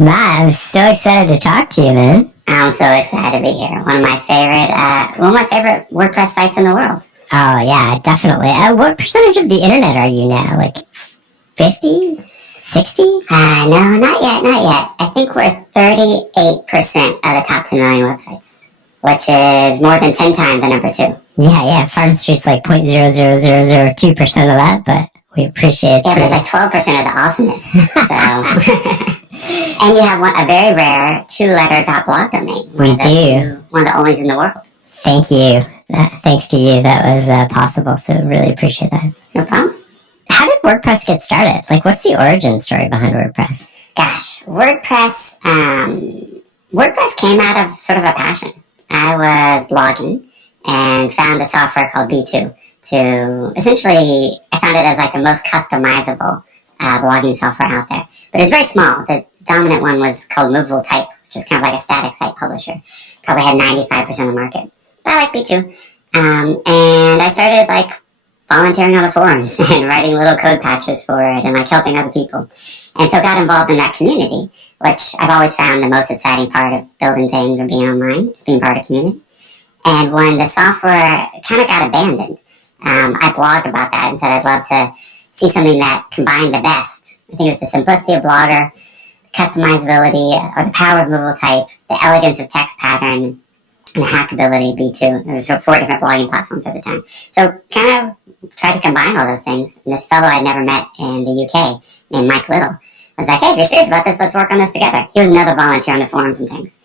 Matt, I'm so excited to talk to you, man. I'm so excited to be here. One of my favorite WordPress sites in the world. Oh, yeah, definitely. What percentage of the internet are you now? Like 50? 60? No, not yet. I think we're 38% of the top 10 million websites, which is more than 10 times the number 2. Yeah, Farm Street's like 0.00002% of that, but we appreciate it. Yeah, but it's like 12% of the awesomeness. So... And you have a very rare 2-letter .blog domain. We do. One of the only in the world. Thank you. Thanks to you, that was possible, so really appreciate that. No problem. How did WordPress get started? Like, what's the origin story behind WordPress? Gosh, WordPress came out of sort of a passion. I was blogging and found a software called B2 to essentially, I found it as like the most customizable blogging software out there. But it's very small. The dominant one was called Movable Type, which is kind of like a static site publisher. Probably had 95% of the market. But I like B2. And I started like volunteering on the forums and writing little code patches for it and like helping other people. And so got involved in that community, which I've always found the most exciting part of building things or being online, is being part of community. And when the software kind of got abandoned, I blogged about that and said I'd love to see something that combined the best. I think it was the simplicity of Blogger, customizability, or the power of movable type, the elegance of text pattern, and the hackability of B2. There was 4 different blogging platforms at the time. So kind of tried to combine all those things. And this fellow I'd never met in the UK, named Mike Little, was like, hey, if you're serious about this, let's work on this together. He was another volunteer on the forums and things.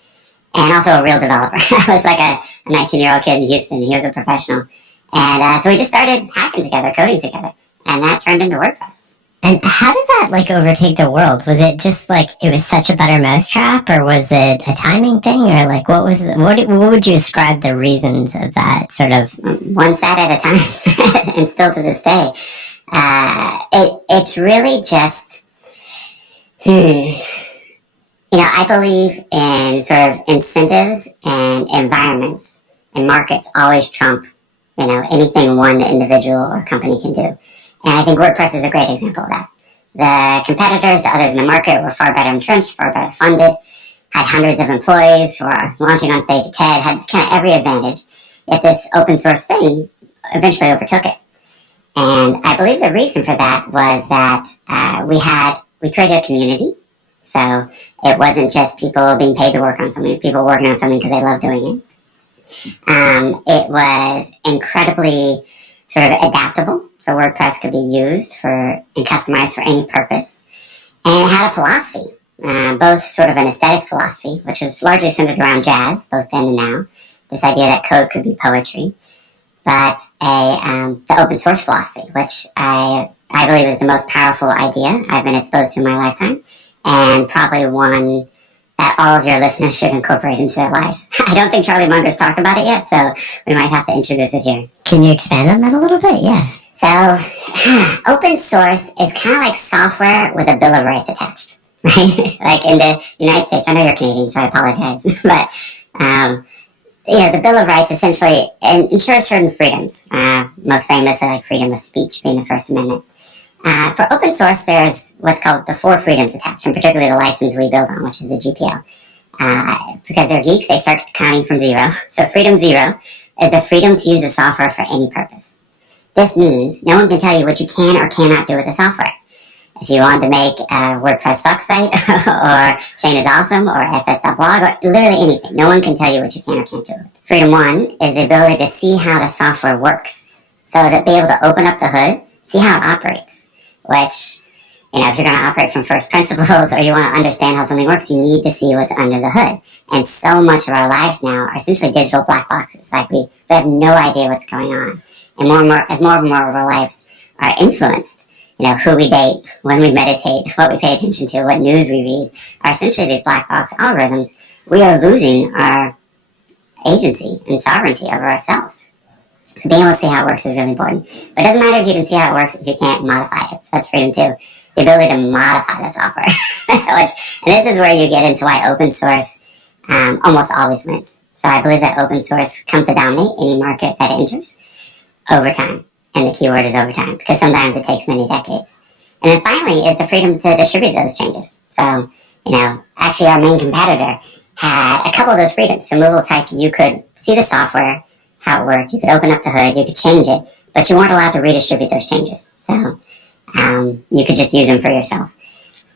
And also a real developer. I was like a 19-year-old kid in Houston. He was a professional. And so we just started hacking together, coding together. And that turned into WordPress. And how did that like overtake the world? Was it just like it was such a better mousetrap, or was it a timing thing, or like what would you ascribe the reasons of that sort of? One side at a time, and still to this day, it's really just, I believe in sort of incentives and environments, and markets always trump, anything one individual or company can do. And I think WordPress is a great example of that. The competitors, the others in the market, were far better entrenched, far better funded, had hundreds of employees who are launching on stage at TED, had kind of every advantage. Yet this open source thing eventually overtook it. And I believe the reason for that was that we created a community. So it wasn't just people being paid to work on something, people working on something because they love doing it. It was incredibly sort of adaptable, so WordPress could be used and customized for any purpose. And it had a philosophy, both sort of an aesthetic philosophy, which was largely centered around jazz, both then and now, this idea that code could be poetry, but the open source philosophy, which I believe is the most powerful idea I've been exposed to in my lifetime, and probably one that all of your listeners should incorporate into their lives. I don't think Charlie Munger's talked about it yet, so we might have to introduce it here. Can you expand on that a little bit? Yeah. So, open source is kind of like software with a Bill of Rights attached, right? Like in the United States, I know you're Canadian, so I apologize, but the Bill of Rights essentially ensures certain freedoms. Most famous are like freedom of speech being the First Amendment. For open source, there's what's called the 4 freedoms attached, and particularly the license we build on, which is the GPL. Because they're geeks, they start counting from 0. So freedom 0 is the freedom to use the software for any purpose. This means no one can tell you what you can or cannot do with the software. If you want to make a WordPress sucks site, or Shane is awesome, or fs.blog, or literally anything, no one can tell you what you can or can't do. Freedom 1 is the ability to see how the software works. So to be able to open up the hood, see how it operates. Which, if you're going to operate from first principles or you want to understand how something works, you need to see what's under the hood. And so much of our lives now are essentially digital black boxes. Like we have no idea what's going on. And more and more of our lives are influenced, who we date, when we meditate, what we pay attention to, what news we read, are essentially these black box algorithms. We are losing our agency and sovereignty over ourselves. So being able to see how it works is really important. But it doesn't matter if you can see how it works if you can't modify it. So that's freedom 2. The ability to modify the software. And this is where you get into why open source almost always wins. So I believe that open source comes to dominate any market that it enters over time. And the keyword is over time, because sometimes it takes many decades. And then finally is the freedom to distribute those changes. So actually our main competitor had a couple of those freedoms. So Movable Type, you could see the software, how it worked, you could open up the hood, you could change it, but you weren't allowed to redistribute those changes. So you could just use them for yourself.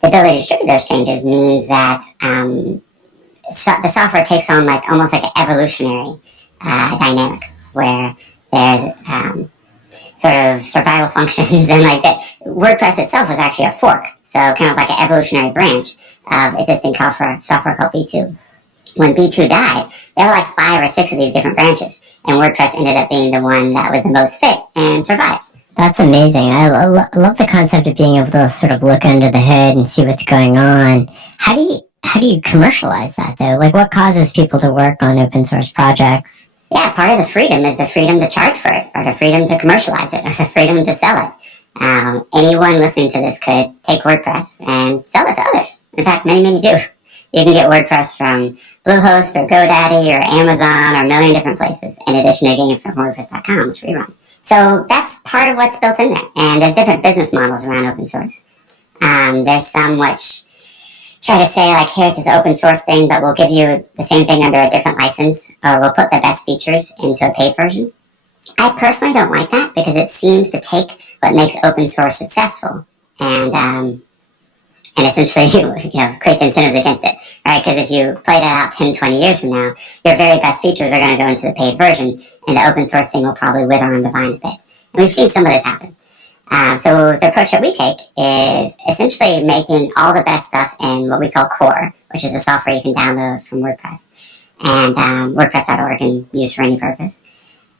The ability to distribute those changes means that the software takes on almost like an evolutionary dynamic where there's sort of survival functions and like that. WordPress itself was actually a fork, so kind of like an evolutionary branch of existing software called B2. When B2 died, there were like 5 or 6 of these different branches, and WordPress ended up being the one that was the most fit and survived. That's amazing. I love the concept of being able to sort of look under the hood and see what's going on. How do you commercialize that though? Like, what causes people to work on open source projects? Yeah, part of the freedom is the freedom to charge for it, or the freedom to commercialize it, or the freedom to sell it. Anyone listening to this could take WordPress and sell it to others. In fact, many do. You can get WordPress from Bluehost or GoDaddy or Amazon or a million different places, in addition to getting it from WordPress.com, which we run. So that's part of what's built in there. And there's different business models around open source. There's some which try to say, like, here's this open source thing, but we'll give you the same thing under a different license, or we'll put the best features into a paid version. I personally don't like that because it seems to take what makes open source successful and essentially create the incentives against it, right? Because if you play that out 10, 20 years from now, your very best features are going to go into the paid version, and the open source thing will probably wither on the vine a bit. And we've seen some of this happen. So the approach that we take is essentially making all the best stuff in what we call core, which is the software you can download from WordPress, and WordPress.org and use for any purpose.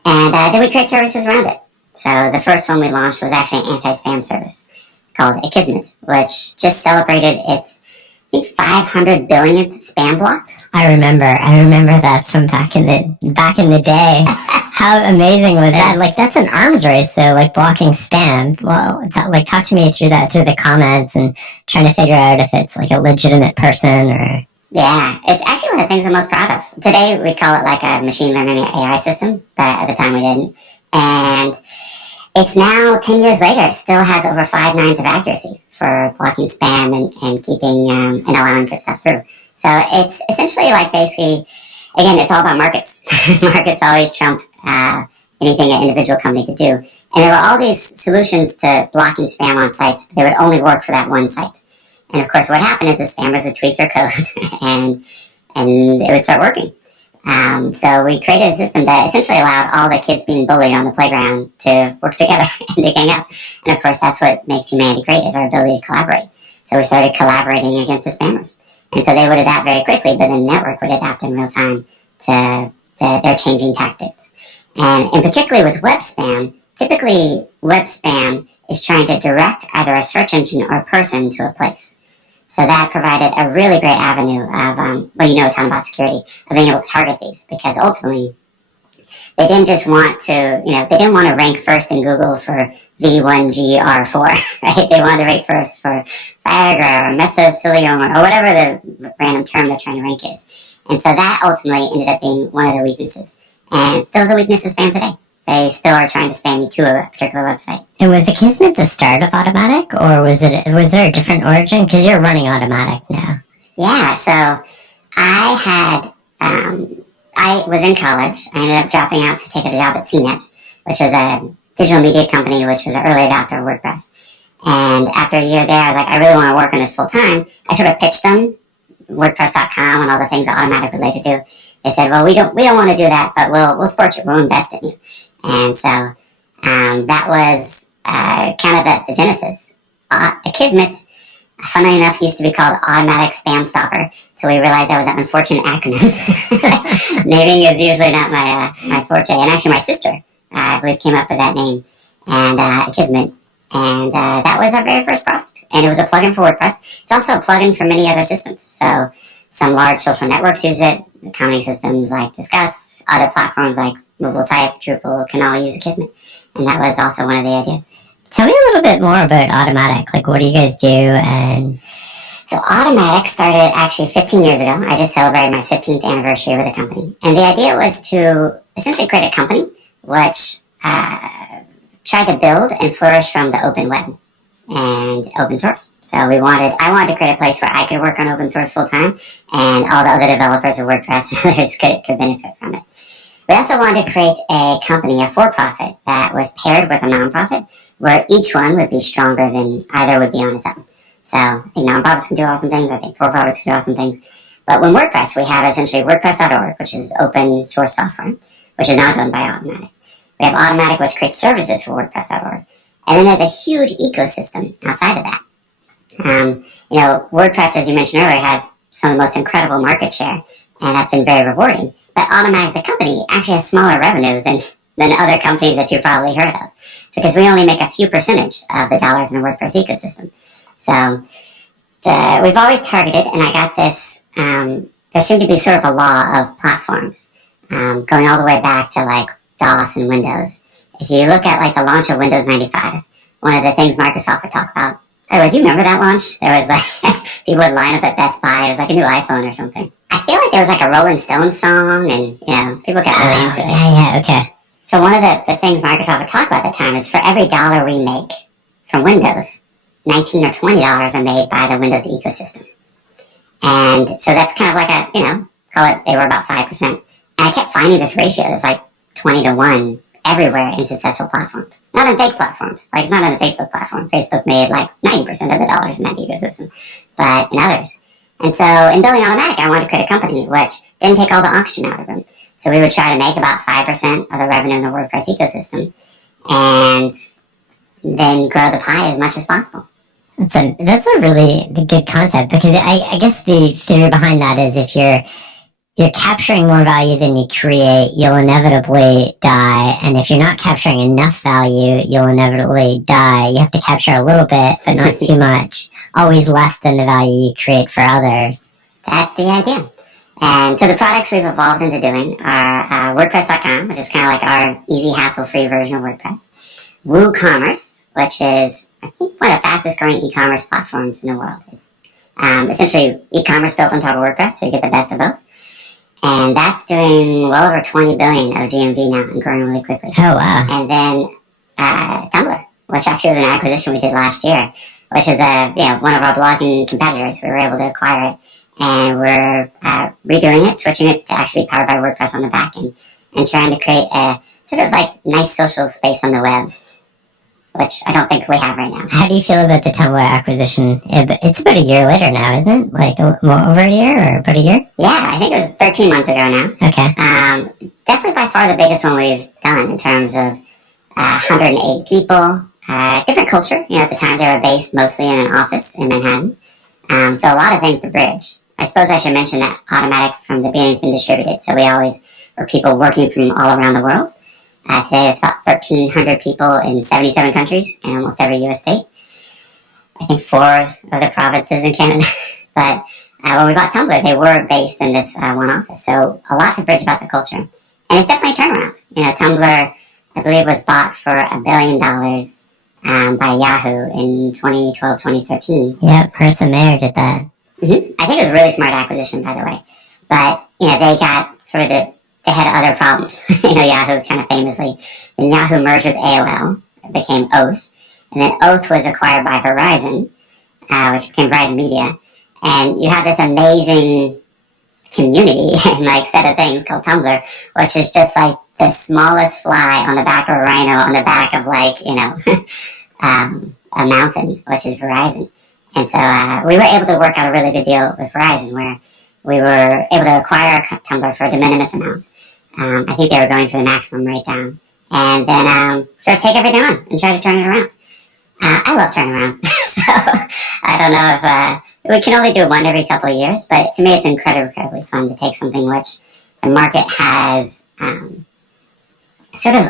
And then we create services around it. So the first one we launched was actually an anti-spam service called Akismet, which just celebrated its, I think, 500 billionth spam block. I remember that from back in the day. How amazing was that? Like, that's an arms race though, like blocking spam. Well, talk to me through the comments and trying to figure out if it's like a legitimate person or... Yeah, it's actually one of the things I'm most proud of. Today we call it like a machine learning AI system, but at the time we didn't. And it's now, 10 years later, it still has over 5 nines of accuracy for blocking spam and keeping and allowing good stuff through. So it's essentially like basically, again, it's all about markets. Markets always trump anything an individual company could do. And there were all these solutions to blocking spam on sites. They would only work for that one site. And of course, what happened is the spammers would tweak their code and it would start working. So we created a system that essentially allowed all the kids being bullied on the playground to work together and to gang up. And of course, that's what makes humanity great, is our ability to collaborate. So we started collaborating against the spammers. And so they would adapt very quickly, but the network would adapt in real time to their changing tactics. And particularly with web spam, typically web spam is trying to direct either a search engine or a person to a place. So that provided a really great avenue of, a ton about security, of being able to target these, because ultimately they didn't just want to, they didn't want to rank first in Google for V1GR4, right? They wanted to rank first for Viagra or mesothelioma or whatever the random term they're trying to rank is. And so that ultimately ended up being one of the weaknesses. And still is a weakness of spam today. They still are trying to spam you to a particular website. And was Akismet the start of Automattic, or was there a different origin? Because you're running Automattic now. Yeah, so I was in college. I ended up dropping out to take a job at CNET, which was a digital media company, which was an early adopter of WordPress. And after a year there, I was like, I really want to work on this full time. I sort of pitched them WordPress.com and all the things that Automattic would later do. They said, well, we don't want to do that, but we'll support you. We'll invest in you. And so that was kind of the genesis. Akismet, funnily enough, used to be called Automatic Spam Stopper, so we realized that was an unfortunate acronym. Naming is usually not my forte. And actually my sister, I believe, came up with that name, and Akismet. And that was our very first product. And it was a plugin for WordPress. It's also a plugin for many other systems. So some large social networks use it. Accounting systems like Disqus, other platforms like Movable Type, Drupal can all use Akismet. And that was also one of the ideas. Tell me a little bit more about Automattic. Like, what do you guys do? And so Automattic started actually 15 years ago. I just celebrated my 15th anniversary with the company. And the idea was to essentially create a company which tried to build and flourish from the open web. and open source. So I wanted to create a place where I could work on open source full time, and all the other developers of WordPress and others could benefit from it. We also wanted to create a company, a for-profit, that was paired with a nonprofit, where each one would be stronger than either would be on its own. So I think nonprofits can do awesome things. I think for-profits can do awesome things. But when WordPress, we have essentially WordPress.org, which is open source software, which is now done by Automattic. We have Automattic, which creates services for WordPress.org. And then there's a huge ecosystem outside of that. WordPress, as you mentioned earlier, has some of the most incredible market share, and that's been very rewarding. But Automattic, the company, actually has smaller revenue than other companies that you've probably heard of, because we only make a few percentage of the dollars in the WordPress ecosystem. So we've always targeted, and I got this, there seemed to be sort of a law of platforms, going all the way back to like DOS and Windows. If you look at like the launch of Windows 95, one of the things Microsoft would talk about, do you remember that launch? There was like, people would line up at Best Buy, it was like a new iPhone or something. I feel like there was like a Rolling Stones song, and people got really into it. Yeah, okay. So one of the things Microsoft would talk about at the time is for every dollar we make from Windows, $19 or $20 are made by the Windows ecosystem. And so that's kind of like they were about 5%. And I kept finding this ratio that's like 20 to 1 everywhere in successful platforms. Not in fake platforms. Like, it's not on the Facebook platform. Facebook made like 90% of the dollars in that ecosystem, but in others. And so in building Automattic, I wanted to create a company which didn't take all the auction out of them. So we would try to make about 5% of the revenue in the WordPress ecosystem, and then grow the pie as much as possible. That's a really good concept, because I guess the theory behind that is if you're capturing more value than you create, you'll inevitably die. And if you're not capturing enough value, you'll inevitably die. You have to capture a little bit, but not too much. Always less than the value you create for others. That's the idea. And so the products we've evolved into doing are WordPress.com, which is kind of like our easy, hassle-free version of WordPress. WooCommerce, which is, I think, one of the fastest growing e-commerce platforms in the world. It's essentially e-commerce built on top of WordPress, so you get the best of both. And that's doing well over 20 billion of GMV now and growing really quickly. Oh, wow. And then Tumblr, which actually was an acquisition we did last year, which is one of our blogging competitors. We were able to acquire it, and we're redoing it, switching it to actually be powered by WordPress on the back end, and trying to create a sort of like nice social space on the web, which I don't think we have right now. How do you feel about the Tumblr acquisition? It's about a year later now, isn't it? Like more over a year, or about a year? Yeah, I think it was 13 months ago now. Okay. Definitely by far the biggest one we've done in terms of 180 people, different culture. At the time they were based mostly in an office in Manhattan. So a lot of things to bridge. I suppose I should mention that Automattic from the beginning has been distributed. So we always were people working from all around the world. Today it's about 1,300 people in 77 countries in almost every U.S. state. I think 4 of the provinces in Canada. But when we bought Tumblr, they were based in this one office. So a lot to bridge about the culture. And it's definitely a turnaround. Tumblr, I believe, was bought for $1 billion by Yahoo in 2012, 2013. Yep, Marissa Mayer did that. Mm-hmm. I think it was a really smart acquisition, by the way. But, they got sort of they had other problems. Yahoo kind of famously. Then Yahoo merged with AOL. It became Oath. And then Oath was acquired by Verizon, which became Verizon Media. And you have this amazing community and set of things called Tumblr, which is just like the smallest fly on the back of a rhino on the back of a mountain, which is Verizon. And so we were able to work out a really good deal with Verizon, where we were able to acquire Tumblr for de minimis amounts. I think they were going for the maximum rate down. And then sort of take everything on and try to turn it around. I love turnarounds. So I don't know if we can only do one every couple of years, but to me it's incredibly fun to take something which the market has sort of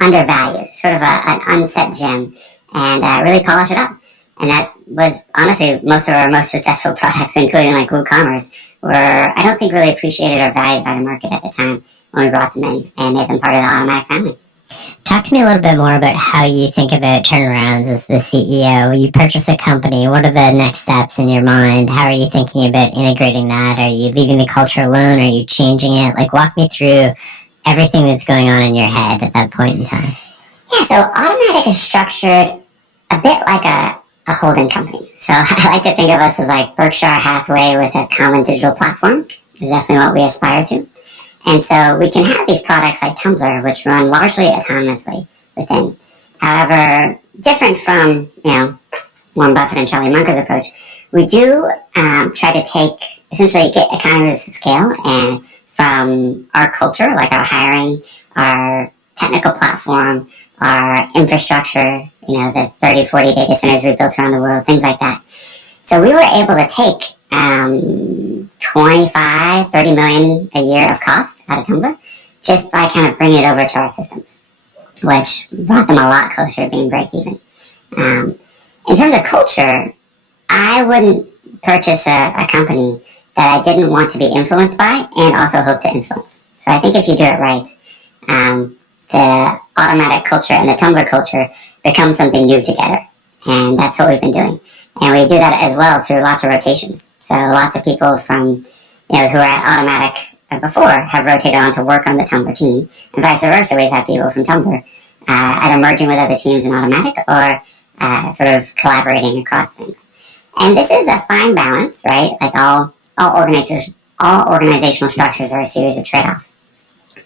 undervalued, sort of an unset gem, and really polish it up. And that was honestly most of our most successful products, including WooCommerce, were I don't think really appreciated or valued by the market at the time when we brought them in and made them part of the Automattic family. Talk to me a little bit more about how you think about turnarounds as the CEO. You purchase a company. What are the next steps in your mind? How are you thinking about integrating that? Are you leaving the culture alone? Are you changing it? Walk me through everything that's going on in your head at that point in time. Yeah, so Automattic is structured a bit like a holding company. So I like to think of us as like Berkshire Hathaway with a common digital platform. Is definitely what we aspire to. And so we can have these products like Tumblr, which run largely autonomously within. However, different from, Warren Buffett and Charlie Munger's approach, we do try to take, essentially get economies of scale and from our culture, like our hiring, our technical platform, our infrastructure, the 30, 40 data centers we built around the world, things like that. So we were able to take 25, 30 million a year of cost out of Tumblr just by kind of bringing it over to our systems, which brought them a lot closer to being break even. In terms of culture, I wouldn't purchase a company that I didn't want to be influenced by and also hope to influence. So I think if you do it right, the Automattic culture and the Tumblr culture become something new together. And that's what we've been doing. And we do that as well through lots of rotations. So lots of people from, who are at Automattic before have rotated on to work on the Tumblr team. And vice versa, we've had people from Tumblr either merging with other teams in Automattic or sort of collaborating across things. And this is a fine balance, right? Like all organizational structures are a series of trade-offs.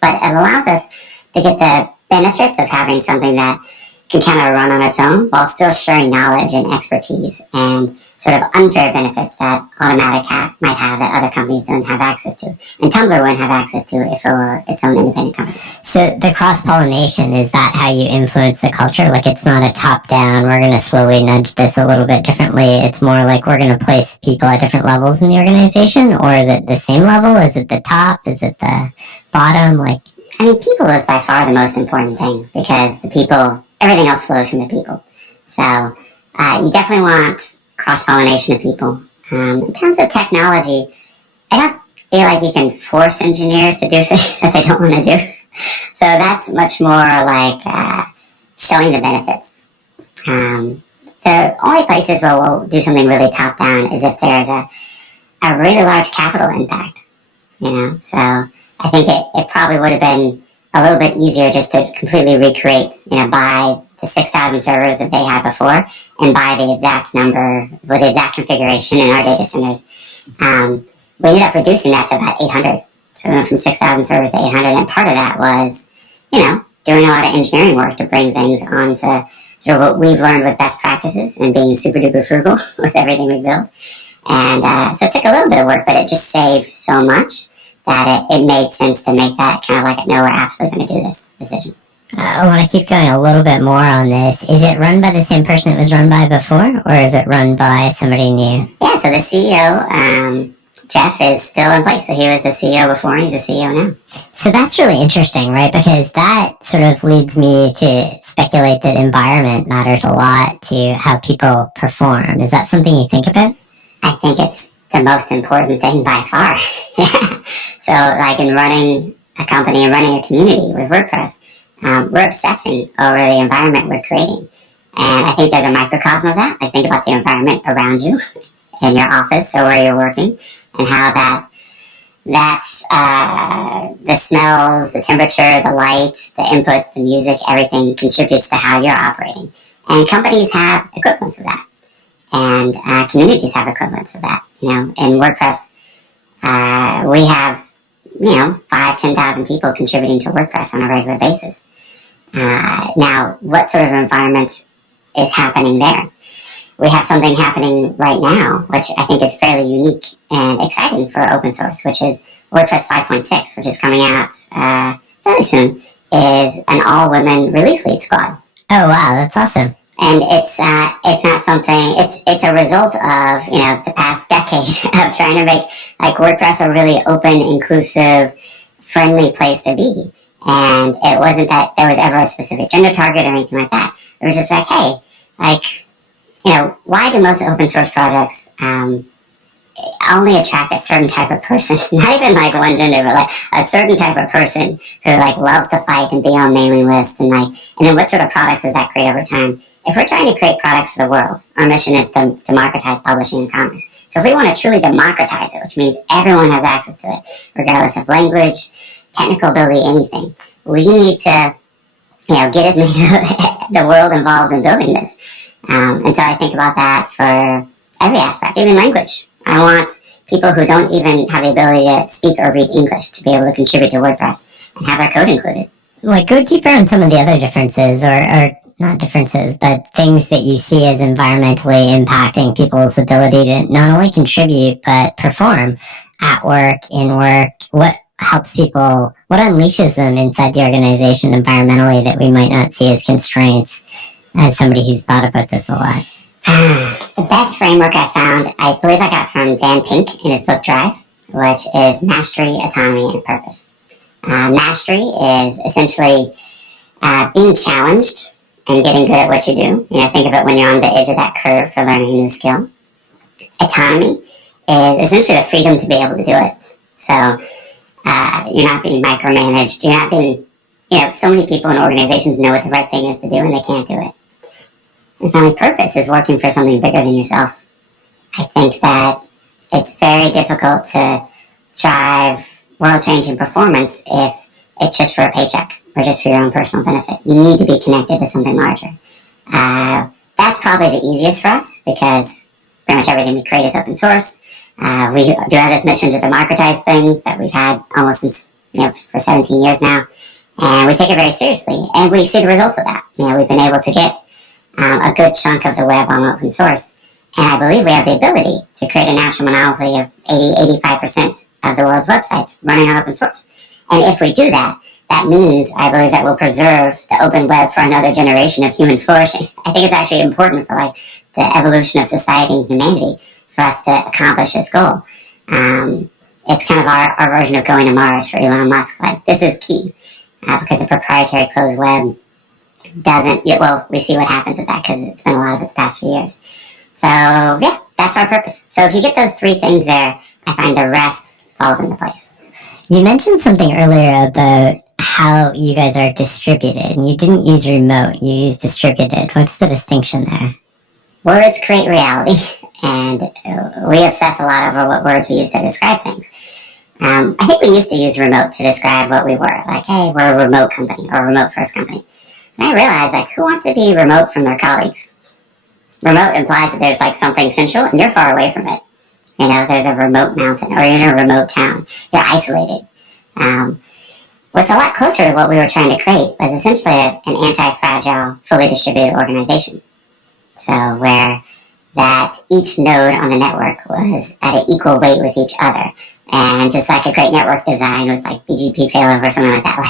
But it allows us to get the benefits of having something that can kind of run on its own while still sharing knowledge and expertise and sort of unfair benefits that Automattic might have that other companies don't have access to. And Tumblr wouldn't have access to if it were its own independent company. So the cross-pollination, is that how you influence the culture? Like it's not a top-down, we're going to slowly nudge this a little bit differently. It's more like we're going to place people at different levels in the organization? Or is it the same level? Is it the top? Is it the bottom? People is by far the most important thing because the people, everything else flows from the people. So you definitely want cross-pollination of people. In terms of technology, I don't feel like you can force engineers to do things that they don't want to do. So that's much more like showing the benefits. The only places where we'll do something really top-down is if there's a really large capital impact. So I think it probably would have been a little bit easier just to completely recreate, buy the 6,000 servers that they had before and buy the exact number with the exact configuration in our data centers. We ended up reducing that to about 800. So we went from 6,000 servers to 800, and part of that was, doing a lot of engineering work to bring things onto sort of what we've learned with best practices and being super duper frugal with everything we built. And so it took a little bit of work, but it just saved so much that it made sense to make that kind of like, no, we're absolutely going to do this decision. I want to keep going a little bit more on this. Is it run by the same person it was run by before, or is it run by somebody new? Yeah, so the CEO, Jeff, is still in place. So he was the CEO before, and he's the CEO now. So that's really interesting, right? Because that sort of leads me to speculate that environment matters a lot to how people perform. Is that something you think about? I think it's the most important thing by far. Yeah. So like in running a company and running a community with WordPress, we're obsessing over the environment we're creating. And I think there's a microcosm of that. I think about the environment around you in your office or where you're working and how the smells, the temperature, the lights, the inputs, the music, everything contributes to how you're operating. And companies have equivalents of that. And communities have equivalents of that. In WordPress, we have 5,000-10,000 people contributing to WordPress on a regular basis. Now, what sort of environment is happening there? We have something happening right now, which I think is fairly unique and exciting for open source, which is WordPress 5.6, which is coming out fairly soon, is an all-women release lead squad. Oh, wow, that's awesome. And it's not something, it's a result of, the past decade of trying to make like WordPress a really open, inclusive, friendly place to be. And it wasn't that there was ever a specific gender target or anything like that. It was just like, hey, why do most open source projects only attract a certain type of person? Not even like one gender, but like a certain type of person who like loves to fight and be on mailing lists and then what sort of products does that create over time? If we're trying to create products for the world, our mission is to democratize publishing and commerce. So if we want to truly democratize it, which means everyone has access to it, regardless of language, technical ability, anything, we need to, get as many the world involved in building this. And so I think about that for every aspect, even language. I want people who don't even have the ability to speak or read English to be able to contribute to WordPress and have their code included. Like, go deeper on some of the other differences, or not differences, but things that you see as environmentally impacting people's ability to not only contribute, but perform at work, in work. What helps people, what unleashes them inside the organization environmentally that we might not see as constraints, as somebody who's thought about this a lot? The best framework I found, I believe I got from Dan Pink in his book Drive, which is mastery, autonomy, and purpose. Mastery is essentially being challenged and getting good at what you do. Think of it when you're on the edge of that curve for learning a new skill. Autonomy is essentially the freedom to be able to do it. So you're not being micromanaged. You're not being, so many people in organizations know what the right thing is to do and they can't do it. And finally, purpose is working for something bigger than yourself. I think that it's very difficult to drive world-changing performance if it's just for a paycheck or just for your own personal benefit. You need to be connected to something larger. That's probably the easiest for us because pretty much everything we create is open source. We do have this mission to democratize things that we've had almost since, for 17 years now. And we take it very seriously. And we see the results of that. We've been able to get a good chunk of the web on open source. And I believe we have the ability to create a national monopoly of 80-85% of the world's websites running on open source. And if we do that, that means, I believe, that we'll preserve the open web for another generation of human flourishing. I think it's actually important for the evolution of society and humanity for us to accomplish this goal. It's kind of our version of going to Mars for Elon Musk. This is key because a proprietary closed web doesn't, we see what happens with that because it's been a lot of it the past few years. So, yeah, that's our purpose. So if you get those three things there, I find the rest falls into place. You mentioned something earlier about how you guys are distributed, and you didn't use remote, you used distributed. What's the distinction there? Words create reality, and we obsess a lot over what words we use to describe things. I think we used to use remote to describe what we were, like, hey, we're a remote company, or a remote first company. And I realized, who wants to be remote from their colleagues? Remote implies that there's something central, and you're far away from it. There's a remote mountain, or you're in a remote town. You're isolated. What's a lot closer to what we were trying to create was essentially an anti-fragile, fully distributed organization. So where that each node on the network was at an equal weight with each other. And just like a great network design with BGP failover or something like that,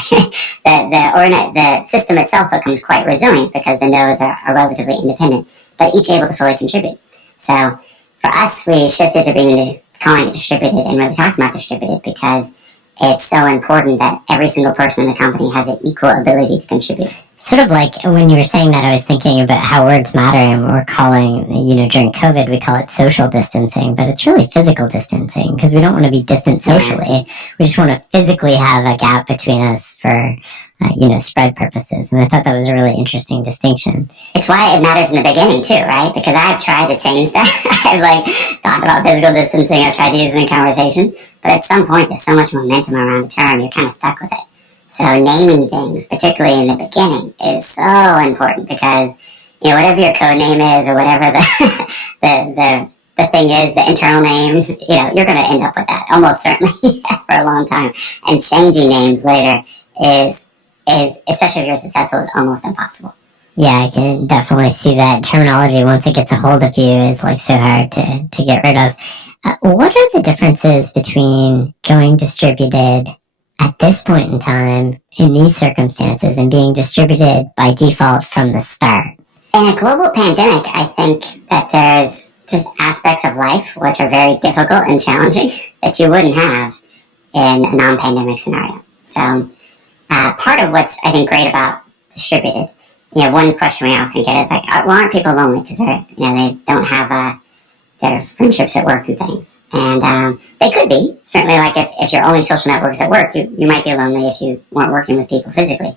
the system itself becomes quite resilient because the nodes are relatively independent, but each able to fully contribute. So for us, we shifted to calling it distributed and really talking about distributed because it's so important that every single person in the company has an equal ability to contribute. Sort of like when you were saying that, I was thinking about how words matter, and we're calling, during COVID, we call it social distancing, but it's really physical distancing because we don't want to be distant socially. We just want to physically have a gap between us for, spread purposes. And I thought that was a really interesting distinction. It's why it matters in the beginning too, right? Because I've tried to change that. I've talked about physical distancing. I've tried to use it in conversation, but at some point there's so much momentum around the term, you're kind of stuck with it. So naming things, particularly in the beginning, is so important because, whatever your code name is or whatever the thing is, the internal name, you're going to end up with that almost certainly for a long time. And changing names later is especially if you're successful, is almost impossible. Yeah, I can definitely see that terminology, once it gets a hold of you, is so hard to get rid of. What are the differences between going distributed at this point in time, in these circumstances, and being distributed by default from the start? In a global pandemic, I think that there's just aspects of life which are very difficult and challenging that you wouldn't have in a non-pandemic scenario. So part of what's, I think, great about distributed, one question we often get is why aren't people lonely? Because they don't have their friendships at work and things. And they could be. Certainly, if your only social networks at work, you might be lonely if you weren't working with people physically.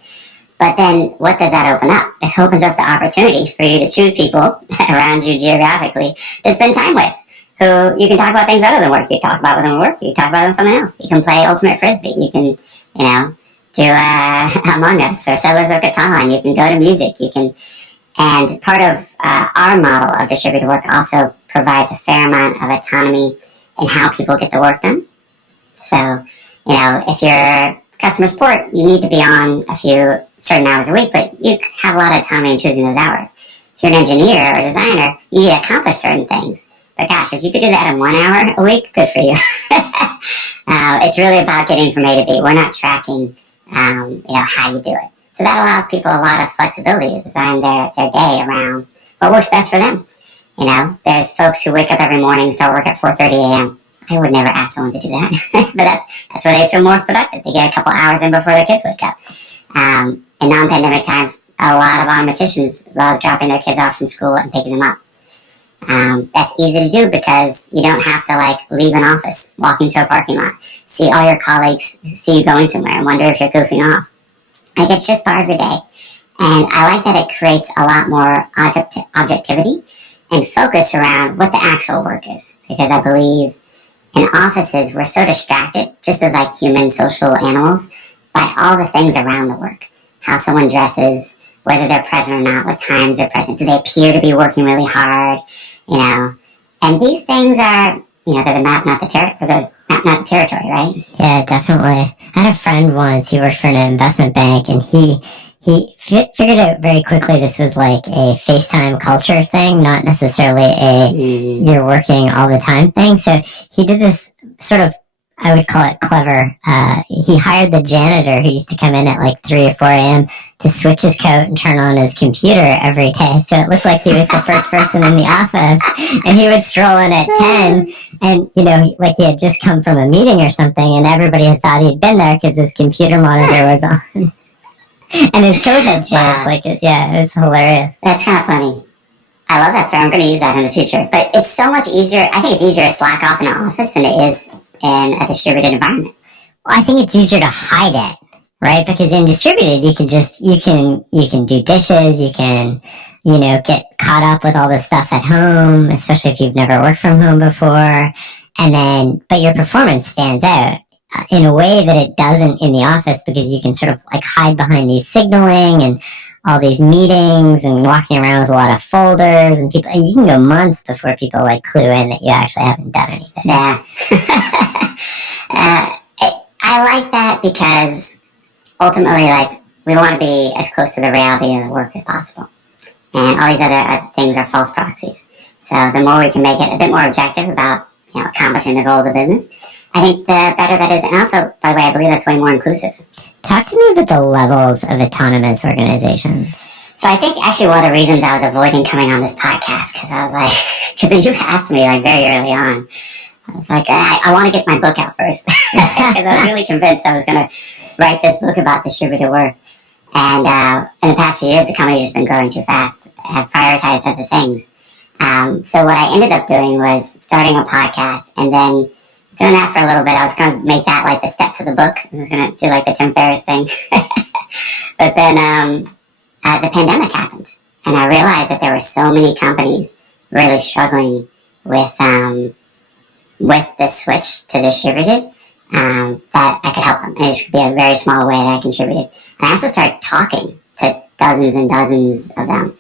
But then what does that open up? It opens up the opportunity for you to choose people around you geographically to spend time with, who you can talk about things other than work. You talk about within work, you talk about with someone else. You can play Ultimate Frisbee. You can, do Among Us or Settlers of Catan. You can go to music. You can And part of our model of distributed work also provides a fair amount of autonomy in how people get the work done. So, if you're customer support, you need to be on a few certain hours a week, but you have a lot of autonomy in choosing those hours. If you're an engineer or a designer, you need to accomplish certain things. But gosh, if you could do that in 1 hour a week, good for you. It's really about getting from A to B. We're not tracking, how you do it. So that allows people a lot of flexibility to design their day around what works best for them. There's folks who wake up every morning and start work at 4:30 a.m. I would never ask someone to do that, but that's where they feel most productive. They get a couple hours in before their kids wake up. In non-pandemic times, a lot of automaticians love dropping their kids off from school and picking them up. That's easy to do because you don't have to leave an office, walk into a parking lot, see all your colleagues, see you going somewhere and wonder if you're goofing off. It's just part of your day. And I like that it creates a lot more objectivity and focus around what the actual work is. Because I believe in offices, we're so distracted, just as human social animals, by all the things around the work. How someone dresses, whether they're present or not, what times they're present, do they appear to be working really hard, And these things are, they're the map, not the territory, right? Yeah, definitely. I had a friend once, he worked for an investment bank, and he figured out very quickly this was like a FaceTime culture thing, not necessarily a you're working all the time thing. So he did this sort of, I would call it clever. He hired the janitor who used to come in at 3 or 4 a.m. to switch his coat and turn on his computer every day. So it looked like he was the first person in the office. And he would stroll in at 10 and, he had just come from a meeting or something, and everybody had thought he'd been there because his computer monitor was on. And his coat had changed. It was hilarious. That's kind of funny. I love that story. I'm going to use that in the future. But it's so much easier. I think it's easier to slack off in an office than it is in a distributed environment. Well, I think it's easier to hide it, right? Because in distributed, you can do dishes, you can, get caught up with all the stuff at home, especially if you've never worked from home before. But your performance stands out in a way that it doesn't in the office, because you can sort of hide behind these signaling and all these meetings and walking around with a lot of folders, and you can go months before people clue in that you actually haven't done anything. Yeah. I like that because ultimately, we want to be as close to the reality of the work as possible. And all these other things are false proxies. So the more we can make it a bit more objective about, accomplishing the goal of the business, I think the better that is. And also, by the way, I believe that's way more inclusive. Talk to me about the levels of autonomous organizations. So I think actually one of the reasons I was avoiding coming on this podcast, because you asked me very early on, I was I want to get my book out first. Because I was really convinced I was going to write this book about distributed work. And in the past few years, the company's just been growing too fast. I've prioritized other things. So what I ended up doing was starting a podcast, and then doing that for a little bit. I was going to make that the step to the book. I was going to do the Tim Ferriss thing. But then the pandemic happened, and I realized that there were so many companies really struggling with the switch to distributed, that I could help them. And it could be a very small way that I contributed. And I also started talking to dozens and dozens of them.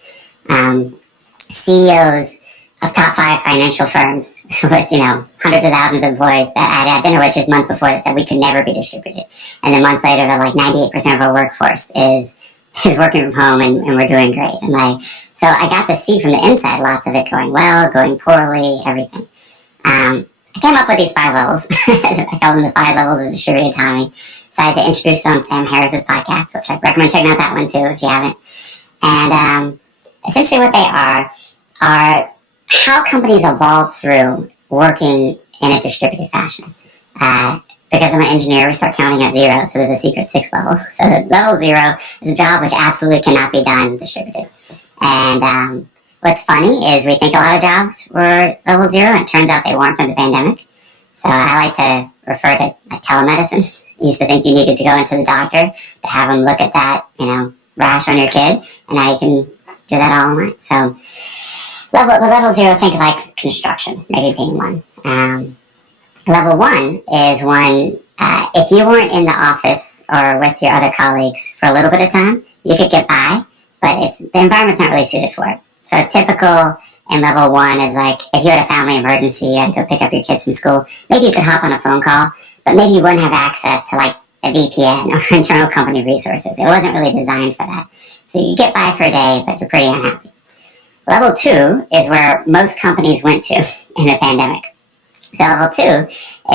CEOs of top 5 financial firms with, hundreds of thousands of employees that I had dinner with just months before that said we could never be distributed. And then months later, they're 98% of our workforce is working from home, and we're doing great. And so I got to see from the inside lots of it going well, going poorly, everything. I came up with these 5 levels. I call them the 5 levels of distributed autonomy. Decided to introduce it on Sam Harris's podcast, which I recommend checking out that one too if you haven't. And essentially what they are how companies evolve through working in a distributed fashion. Because I'm an engineer, we start counting at 0, so there's a secret 6th level. So level 0 is a job which absolutely cannot be done distributed. And what's funny is we think a lot of jobs were level 0, and it turns out they weren't in the pandemic. So I like to refer to telemedicine. You used to think you needed to go into the doctor to have them look at that, rash on your kid, and now you can do that all online. So level 0, think construction, maybe being one. Level 1 is when if you weren't in the office or with your other colleagues for a little bit of time, you could get by but the environment's not really suited for it. So typical in level 1 is like, if you had a family emergency, you had to go pick up your kids from school, maybe you could hop on a phone call, but maybe you wouldn't have access to like a VPN or internal company resources. It wasn't really designed for that. So you get by for a day, but you're pretty unhappy. Level 2 is where most companies went to in the pandemic. So level 2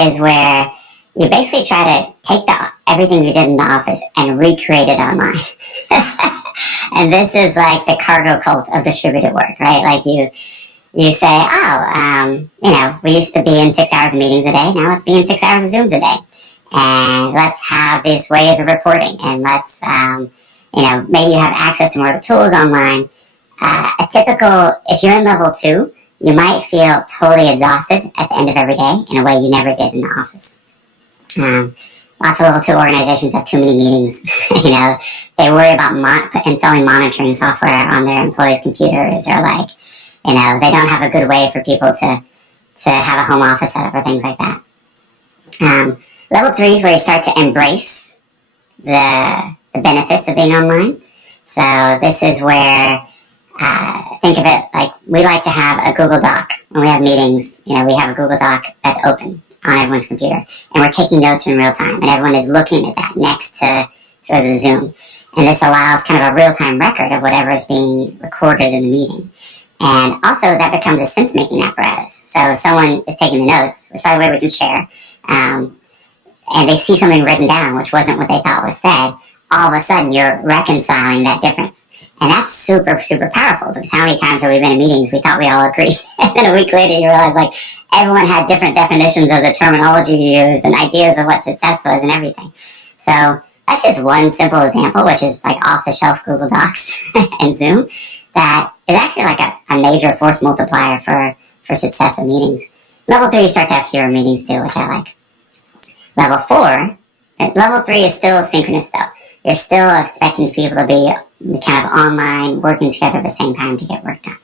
is where you basically try to take everything you did in the office and recreate it online. And this is like the cargo cult of distributed work, right? Like you say, we used to be in 6 hours of meetings a day. Now let's be in 6 hours of Zooms a day. And let's have these ways of reporting. And let's, maybe you have access to more of the tools online. If you're in level 2, you might feel totally exhausted at the end of every day in a way you never did in the office. Lots of level 2 organizations have too many meetings. They worry about installing monitoring software on their employees' computers, or they don't have a good way for people to have a home office setup or things like that. Level 3 is where you start to embrace the benefits of being online. So this is where, think of it like we like to have a Google Doc. When we have meetings, we have a Google Doc that's open on everyone's computer, and we're taking notes in real time, and everyone is looking at that next to sort of the Zoom. And this allows kind of a real-time record of whatever is being recorded in the meeting. And also that becomes a sense-making apparatus. So if someone is taking the notes, which by the way we can share, and they see something written down which wasn't what they thought was said, all of a sudden you're reconciling that difference. And that's super, super powerful, because how many times have we been in meetings we thought we all agreed, and then a week later you realize everyone had different definitions of the terminology you used and ideas of what success was and everything. So that's just one simple example, which is off-the-shelf Google Docs and Zoom, that is actually a major force multiplier for success in meetings. Level 3, you start to have fewer meetings too, which I like. Level 3 is still synchronous though. You're still expecting people to be kind of online, working together at the same time to get work done.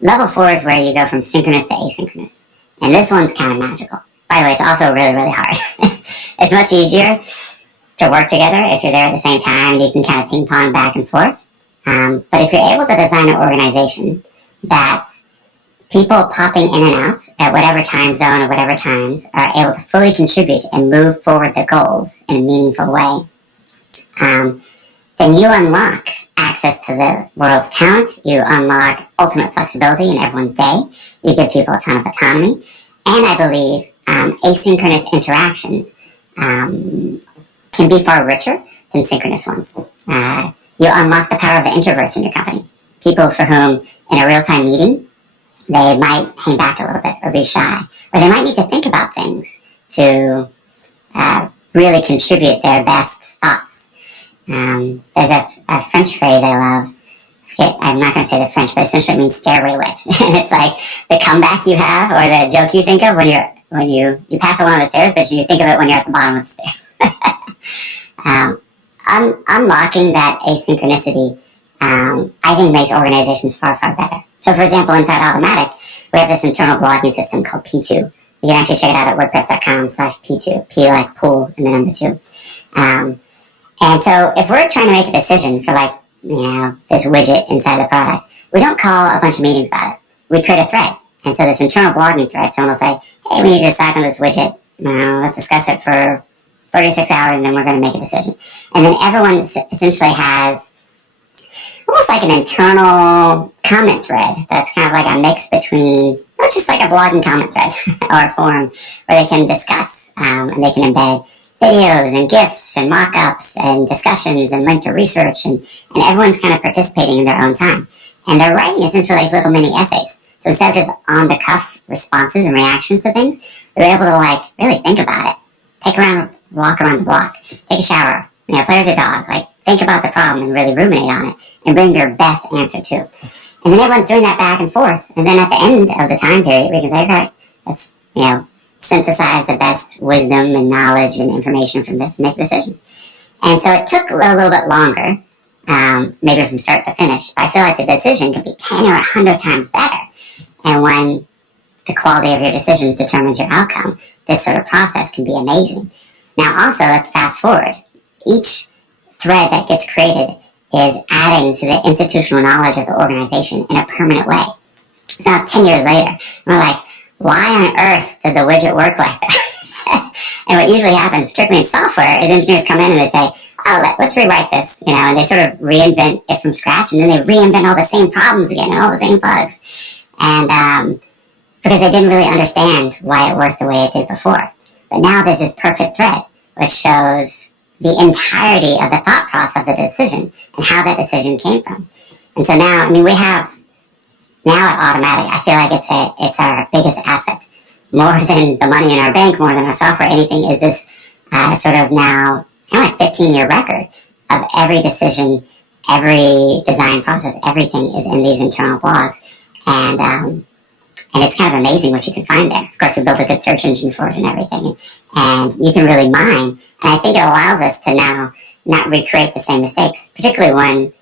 Level 4 is where you go from synchronous to asynchronous. And this one's kind of magical. By the way, it's also really, really hard. It's much easier to work together if you're there at the same time. You can kind of ping pong back and forth. But if you're able to design an organization that people popping in and out at whatever time zone or whatever times are able to fully contribute and move forward the goals in a meaningful way, then you unlock access to the world's talent, you unlock ultimate flexibility in everyone's day, you give people a ton of autonomy, and I believe asynchronous interactions can be far richer than synchronous ones. You unlock the power of the introverts in your company, people for whom in a real-time meeting they might hang back a little bit or be shy, or they might need to think about things to really contribute their best thoughts. There's a French phrase I love. I'm not going to say the French, but essentially it means stairway wit. And it's like the comeback you have or the joke you think of when you pass one of the stairs, but you think of it when you're at the bottom of the stairs. Unlocking that asynchronicity, I think makes organizations far, far better. So for example, inside Automattic, we have this internal blogging system called P2. You can actually check it out at wordpress.com/P2. P like pool and the number 2. And so if we're trying to make a decision for this widget inside the product, we don't call a bunch of meetings about it. We create a thread. And so this internal blogging thread, someone will say, hey, we need to decide on this widget. Let's discuss it for 36 hours and then we're going to make a decision. And then everyone essentially has almost like an internal comment thread that's kind of like a mix between, not just like a blogging comment thread or a forum where they can discuss and they can embed videos and GIFs and mock-ups and discussions and link to research, and everyone's kind of participating in their own time. And they're writing essentially like little mini essays. So instead of just on-the-cuff responses and reactions to things, they're able to really think about it. Walk around the block, take a shower, play with your dog, think about the problem and really ruminate on it and bring your best answer to. And then everyone's doing that back and forth. And then at the end of the time period, we can say, okay, let's, synthesize the best wisdom and knowledge and information from this and make a decision. And so it took a little bit longer, maybe from start to finish, but I feel like the decision could be 10 or 100 times better. And when the quality of your decisions determines your outcome, this sort of process can be amazing. Now also, let's fast forward. Each thread that gets created is adding to the institutional knowledge of the organization in a permanent way. So now it's 10 years later, and we're like, why on earth does a widget work like that? And what usually happens, particularly in software, is engineers come in and they say, oh, let's rewrite this, and they sort of reinvent it from scratch, and then they reinvent all the same problems again and all the same bugs. And because they didn't really understand why it worked the way it did before. But now there's this perfect thread, which shows the entirety of the thought process of the decision and how that decision came from. And so now, we have, now at Automattic, I feel like it's our biggest asset. More than the money in our bank, more than our software, anything, is this sort of now kind of like 15-year record of every decision, every design process, everything is in these internal blogs. And it's kind of amazing what you can find there. Of course, we built a good search engine for it and everything. And you can really mine. And I think it allows us to now not recreate the same mistakes, particularly when,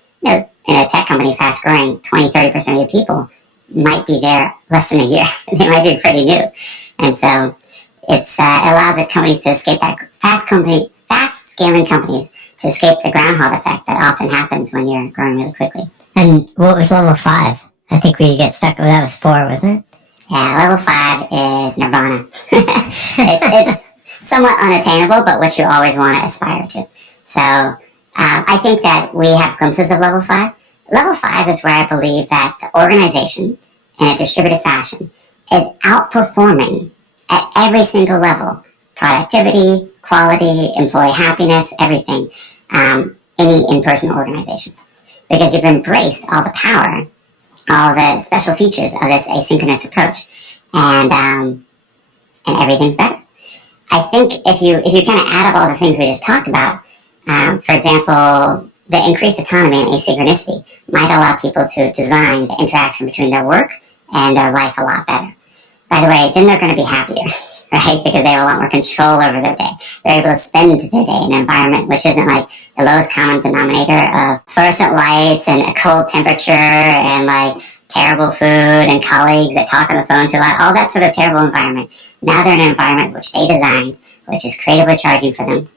in a tech company fast growing, 20-30% of your people might be there less than a year. They might be pretty new. And so it allows companies to escape that fast scaling companies to escape the groundhog effect that often happens when you're growing really quickly. And what was level 5? I think we get stuck with, that was 4, wasn't it? Yeah, level 5 is nirvana. it's somewhat unattainable, but what you always want to aspire to. So I think that we have glimpses of level 5. Level 5 is where I believe that the organization, in a distributed fashion, is outperforming at every single level. Productivity, quality, employee happiness, everything. Any in-person organization. Because you've embraced all the power, all the special features of this asynchronous approach, and everything's better. I think if you kind of add up all the things we just talked about, for example, the increased autonomy and asynchronicity might allow people to design the interaction between their work and their life a lot better. By the way, then they're going to be happier, right? Because they have a lot more control over their day. They're able to spend their day in an environment which isn't like the lowest common denominator of fluorescent lights and a cold temperature and like terrible food and colleagues that talk on the phone too loud, all that sort of terrible environment. Now they're in an environment which they designed, which is creatively charging for them,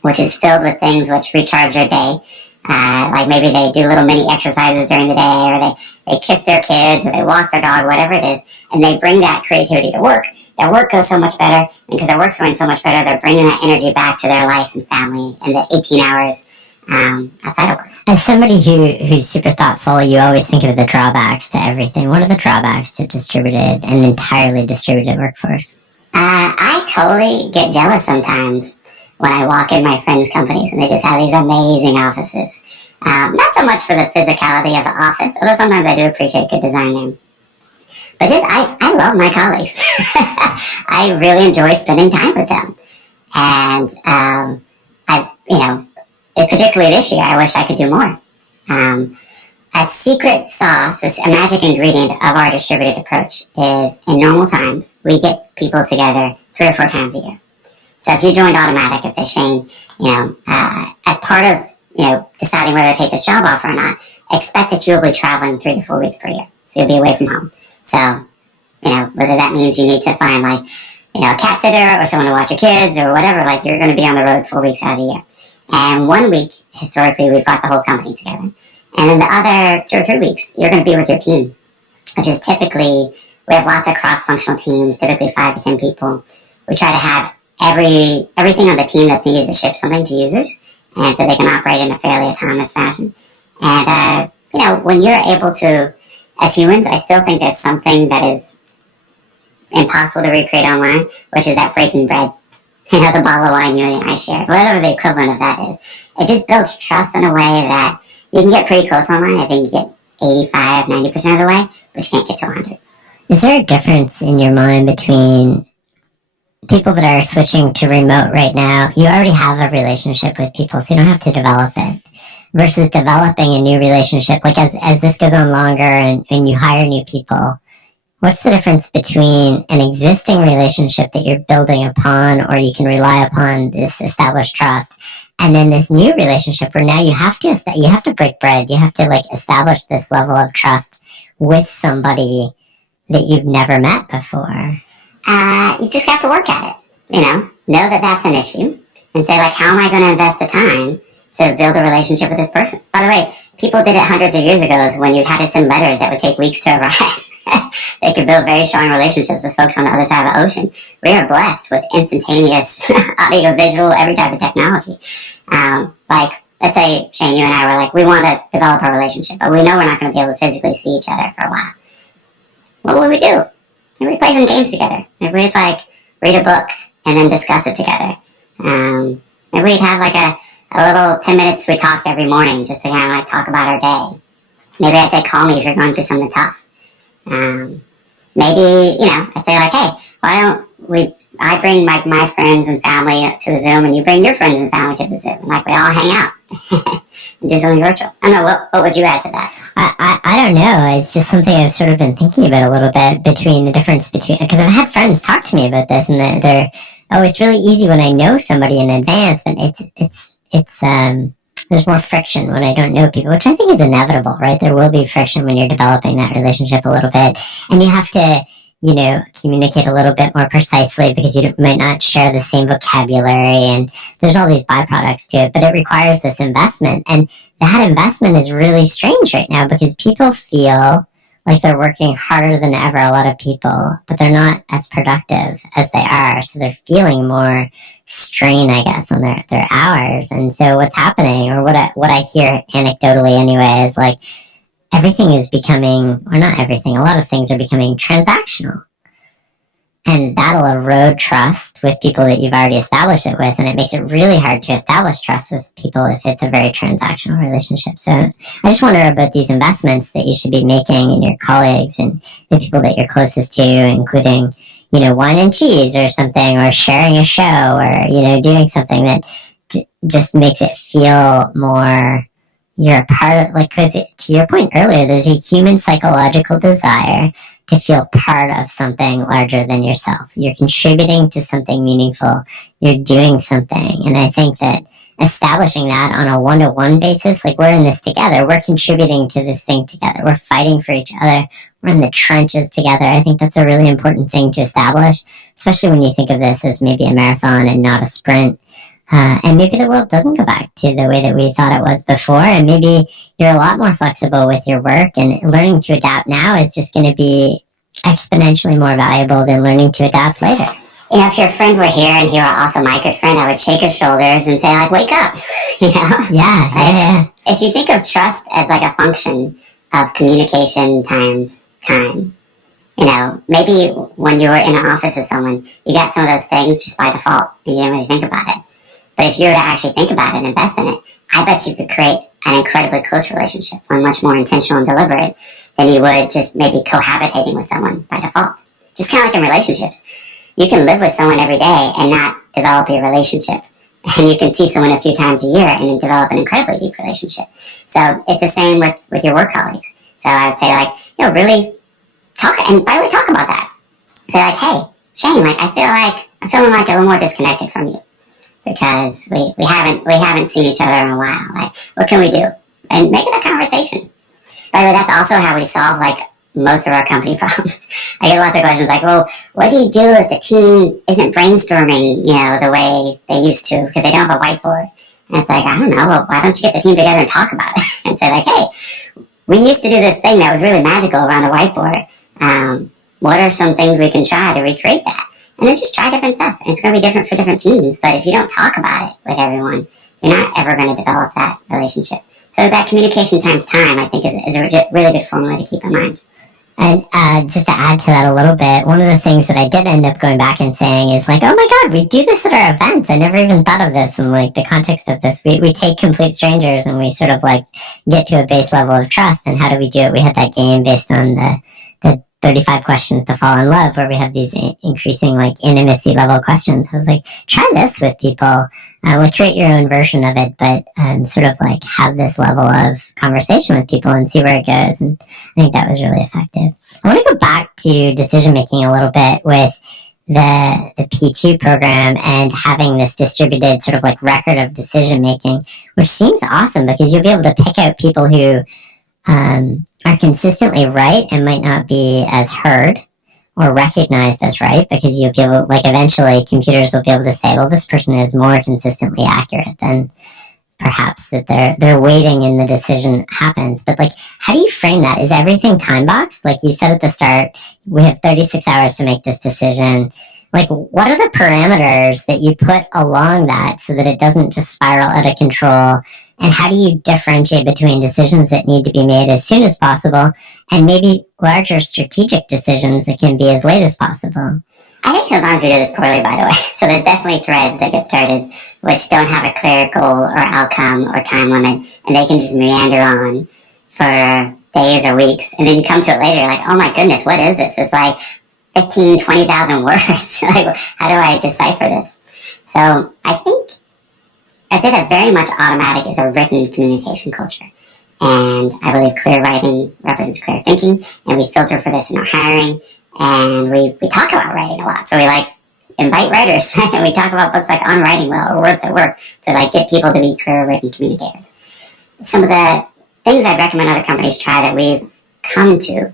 which is filled with things which recharge their day. Like maybe they do little mini exercises during the day, or they kiss their kids, or they walk their dog, whatever it is, and they bring that creativity to work. Their work goes so much better, and because their work's going so much better, they're bringing that energy back to their life and family and the 18 hours outside of work. As somebody who's super thoughtful, you always think of the drawbacks to everything. What are the drawbacks to distributed and entirely distributed workforce? I totally get jealous sometimes when I walk in my friends' companies and they just have these amazing offices. Not so much for the physicality of the office, although sometimes I do appreciate good design there. But just, I love my colleagues. I really enjoy spending time with them. And, particularly this year, I wish I could do more. A secret sauce, a magic ingredient of our distributed approach is, in normal times, we get people together 3 or 4 times a year. So if you joined Automattic and say, Shane, as part of, deciding whether to take this job offer or not, expect that you'll be traveling 3 to 4 weeks per year. So you'll be away from home. So, whether that means you need to find a cat sitter or someone to watch your kids or whatever, you're going to be on the road 4 weeks out of the year. And 1 week, historically, we've got the whole company together. And then the other 2 or 3 weeks, you're going to be with your team, which is typically, we have lots of cross-functional teams, typically 5 to 10 people. We try to have everything on the team that's needed to ship something to users, and so they can operate in a fairly autonomous fashion. And, when you're able to, as humans, I still think there's something that is impossible to recreate online, which is that breaking bread. The bottle of wine you and I shared, whatever the equivalent of that is. It just builds trust in a way that you can get pretty close online. I think you get 85, 90% of the way, but you can't get to 100. Is there a difference in your mind between people that are switching to remote right now? You already have a relationship with people, so you don't have to develop it, versus developing a new relationship. As this goes on longer and you hire new people, what's the difference between an existing relationship that you're building upon, or you can rely upon this established trust, and then this new relationship where now you have to break bread, you have to establish this level of trust with somebody that you've never met before? You just have to work at it, know that that's an issue, and say, how am I going to invest the time to build a relationship with this person. By the way, people did it hundreds of years ago when you had to send letters that would take weeks to arrive. They could build very strong relationships with folks on the other side of the ocean. We are blessed with instantaneous audio, visual, every type of technology. Like, let's say, Shane, you and I were like, we want to develop a relationship, but we know we're not going to be able to physically see each other for a while. What would we do? Maybe we'd play some games together. Maybe we'd, like, read a book and then discuss it together. Maybe we'd have, like, a little 10 minutes we talked every morning just to kind of, like, talk about our day. Maybe I'd say, call me if you're going through something tough. Maybe, you know, I'd say, like, hey, why don't I bring, like, my friends and family to the Zoom, and you bring your friends and family to the Zoom. And, like, we all hang out and do something virtual. I don't know, what would you add to that? I don't know. It's just something I've sort of been thinking about a little bit, between the difference between, because I've had friends talk to me about this, and they're it's really easy when I know somebody in advance, but it's there's more friction when I don't know people, which I think is inevitable, right? There will be friction when you're developing that relationship a little bit, and you have to, you know, communicate a little bit more precisely because you might not share the same vocabulary, and there's all these byproducts to it, but it requires this investment, and that investment is really strange right now because people feel like they're working harder than ever, a lot of people, but they're not as productive as they are, so they're feeling more strain, I guess, on their hours. And so what's happening, or what I hear anecdotally anyway, is like everything is becoming, or not everything, a lot of things are becoming transactional. And that'll erode trust with people that you've already established it with, and it makes it really hard to establish trust with people if it's a very transactional relationship. So I just wonder about these investments that you should be making in your colleagues and the people that you're closest to, including, you know, wine and cheese or something, or sharing a show, or, you know, doing something that just makes it feel more you're a part of, like, because to your point earlier, there's a human psychological desire to feel part of something larger than yourself. You're contributing to something meaningful. You're doing something. And I think that establishing that on a one-to-one basis, like, we're in this together. We're contributing to this thing together. We're fighting for each other. We're in the trenches together. I think that's a really important thing to establish, especially when you think of this as maybe a marathon and not a sprint. And maybe the world doesn't go back to the way that we thought it was before, and maybe you're a lot more flexible with your work, and learning to adapt now is just going to be exponentially more valuable than learning to adapt later. You know, if your friend were here and he were also my good friend, I would shake his shoulders and say, like, wake up, you know? Yeah. If you think of trust as like a function of communication times time, you know, maybe when you were in an office with someone, you got some of those things just by default, and you didn't really think about it. But if you were to actually think about it and invest in it, I bet you could create an incredibly close relationship, one much more intentional and deliberate than you would just maybe cohabitating with someone by default. Just kind of like in relationships. You can live with someone every day and not develop a relationship. And you can see someone a few times a year and then develop an incredibly deep relationship. So it's the same with your work colleagues. So I would say, like, you know, really talk, and by the way, talk about that. Say, like, hey, Shane, like, I'm feeling like a little more disconnected from you, because we haven't seen each other in a while. Like, what can we do? And make it a conversation. By the way, that's also how we solve, like, most of our company problems. I get lots of questions like, well, what do you do if the team isn't brainstorming, you know, the way they used to because they don't have a whiteboard? And it's like, I don't know, well, why don't you get the team together and talk about it? And say, like, hey, we used to do this thing that was really magical around the whiteboard. What are some things we can try to recreate that? And then just try different stuff. And it's going to be different for different teams, but if you don't talk about it with everyone, you're not ever going to develop that relationship. So that communication times time, I think, is a really good formula to keep in mind. And just to add to that a little bit, one of the things that I did end up going back and saying is, like, oh my God, we do this at our events. I never even thought of this in, like, the context of this. We take complete strangers and we sort of, like, get to a base level of trust. And how do we do it? We had that game based on the 35 questions to fall in love, where we have these increasing, like, intimacy level questions. I was like, try this with people. Like, create your own version of it, but sort of, like, have this level of conversation with people and see where it goes. And I think that was really effective. I want to go back to decision making a little bit with the P2 program and having this distributed sort of, like, record of decision making, which seems awesome because you'll be able to pick out people who are consistently right and might not be as heard or recognized as right, because you'll be able, like, eventually computers will be able to say, well, this person is more consistently accurate than perhaps that they're waiting and the decision happens. But like, how do you frame that? Is everything time boxed? Like you said at the start, we have 36 hours to make this decision. Like, what are the parameters that you put along that so that it doesn't just spiral out of control? And how do you differentiate between decisions that need to be made as soon as possible and maybe larger strategic decisions that can be as late as possible? I think sometimes we do this poorly, by the way. So there's definitely threads that get started which don't have a clear goal or outcome or time limit, and they can just meander on for days or weeks. And then you come to it later, you're like, oh my goodness, what is this? It's like 15, 20,000 words. Like, how do I decipher this? So I'd say that very much automatic is a written communication culture. And I believe clear writing represents clear thinking, and we filter for this in our hiring, and we talk about writing a lot. So we like invite writers, and we talk about books like On Writing Well or Words That Work to like get people to be clear written communicators. Some of the things I'd recommend other companies try that we've come to,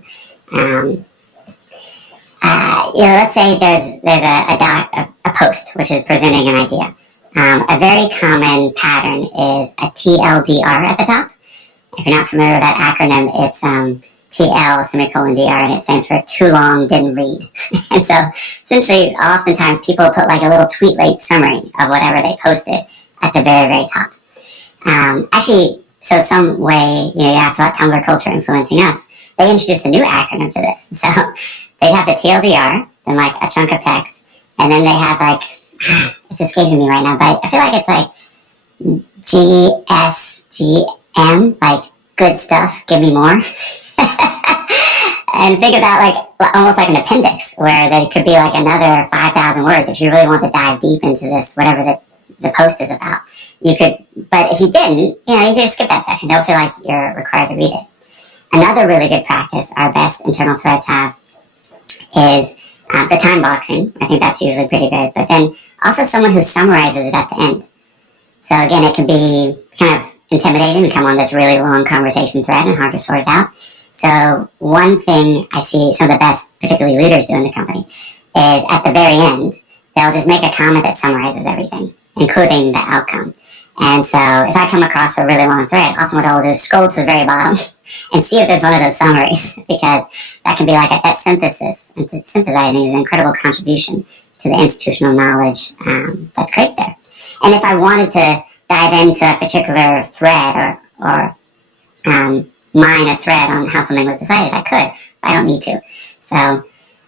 let's say there's a post which is presenting an idea. A very common pattern is a TLDR at the top. If you're not familiar with that acronym, it's TL semicolon DR, and it stands for too long, didn't read. And so essentially, oftentimes people put like a little tweet late summary of whatever they posted at the very, very top. So some way, you asked about Tumblr culture influencing us. They introduced a new acronym to this. So they have the TLDR, then like a chunk of text, and then they have like, it's escaping me right now, but I feel like it's like GSGM, like good stuff, give me more. And think of that like almost like an appendix, where there could be like another 5,000 words if you really want to dive deep into this, whatever the post is about. You could, but if you didn't, you could just skip that section. Don't feel like you're required to read it. Another really good practice our best internal threads have is the time boxing. I think that's usually pretty good. But then also someone who summarizes it at the end. So again, it can be kind of intimidating to come on this really long conversation thread and hard to sort it out. So one thing I see some of the best, particularly leaders do in the company, is at the very end, they'll just make a comment that summarizes everything, including the outcome. And so if I come across a really long thread, often what I'll do is scroll to the very bottom and see if there's one of those summaries, because that can be like that synthesis. And synthesizing is an incredible contribution to the institutional knowledge that's great there. And if I wanted to dive into a particular thread or mine a thread on how something was decided, I could, but I don't need to. So I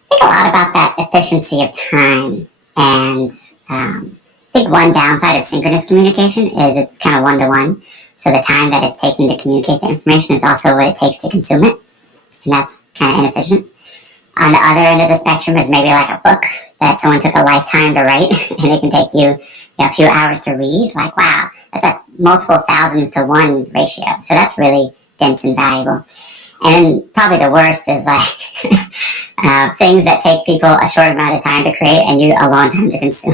think a lot about that efficiency of time, and I think one downside of synchronous communication is it's kind of one-to-one. So the time that it's taking to communicate the information is also what it takes to consume it, and that's kind of inefficient. On the other end of the spectrum is maybe like a book that someone took a lifetime to write, and it can take you a few hours to read. Like, wow, that's a multiple thousands to one ratio. So that's really dense and valuable. And probably the worst is like things that take people a short amount of time to create and you a long time to consume.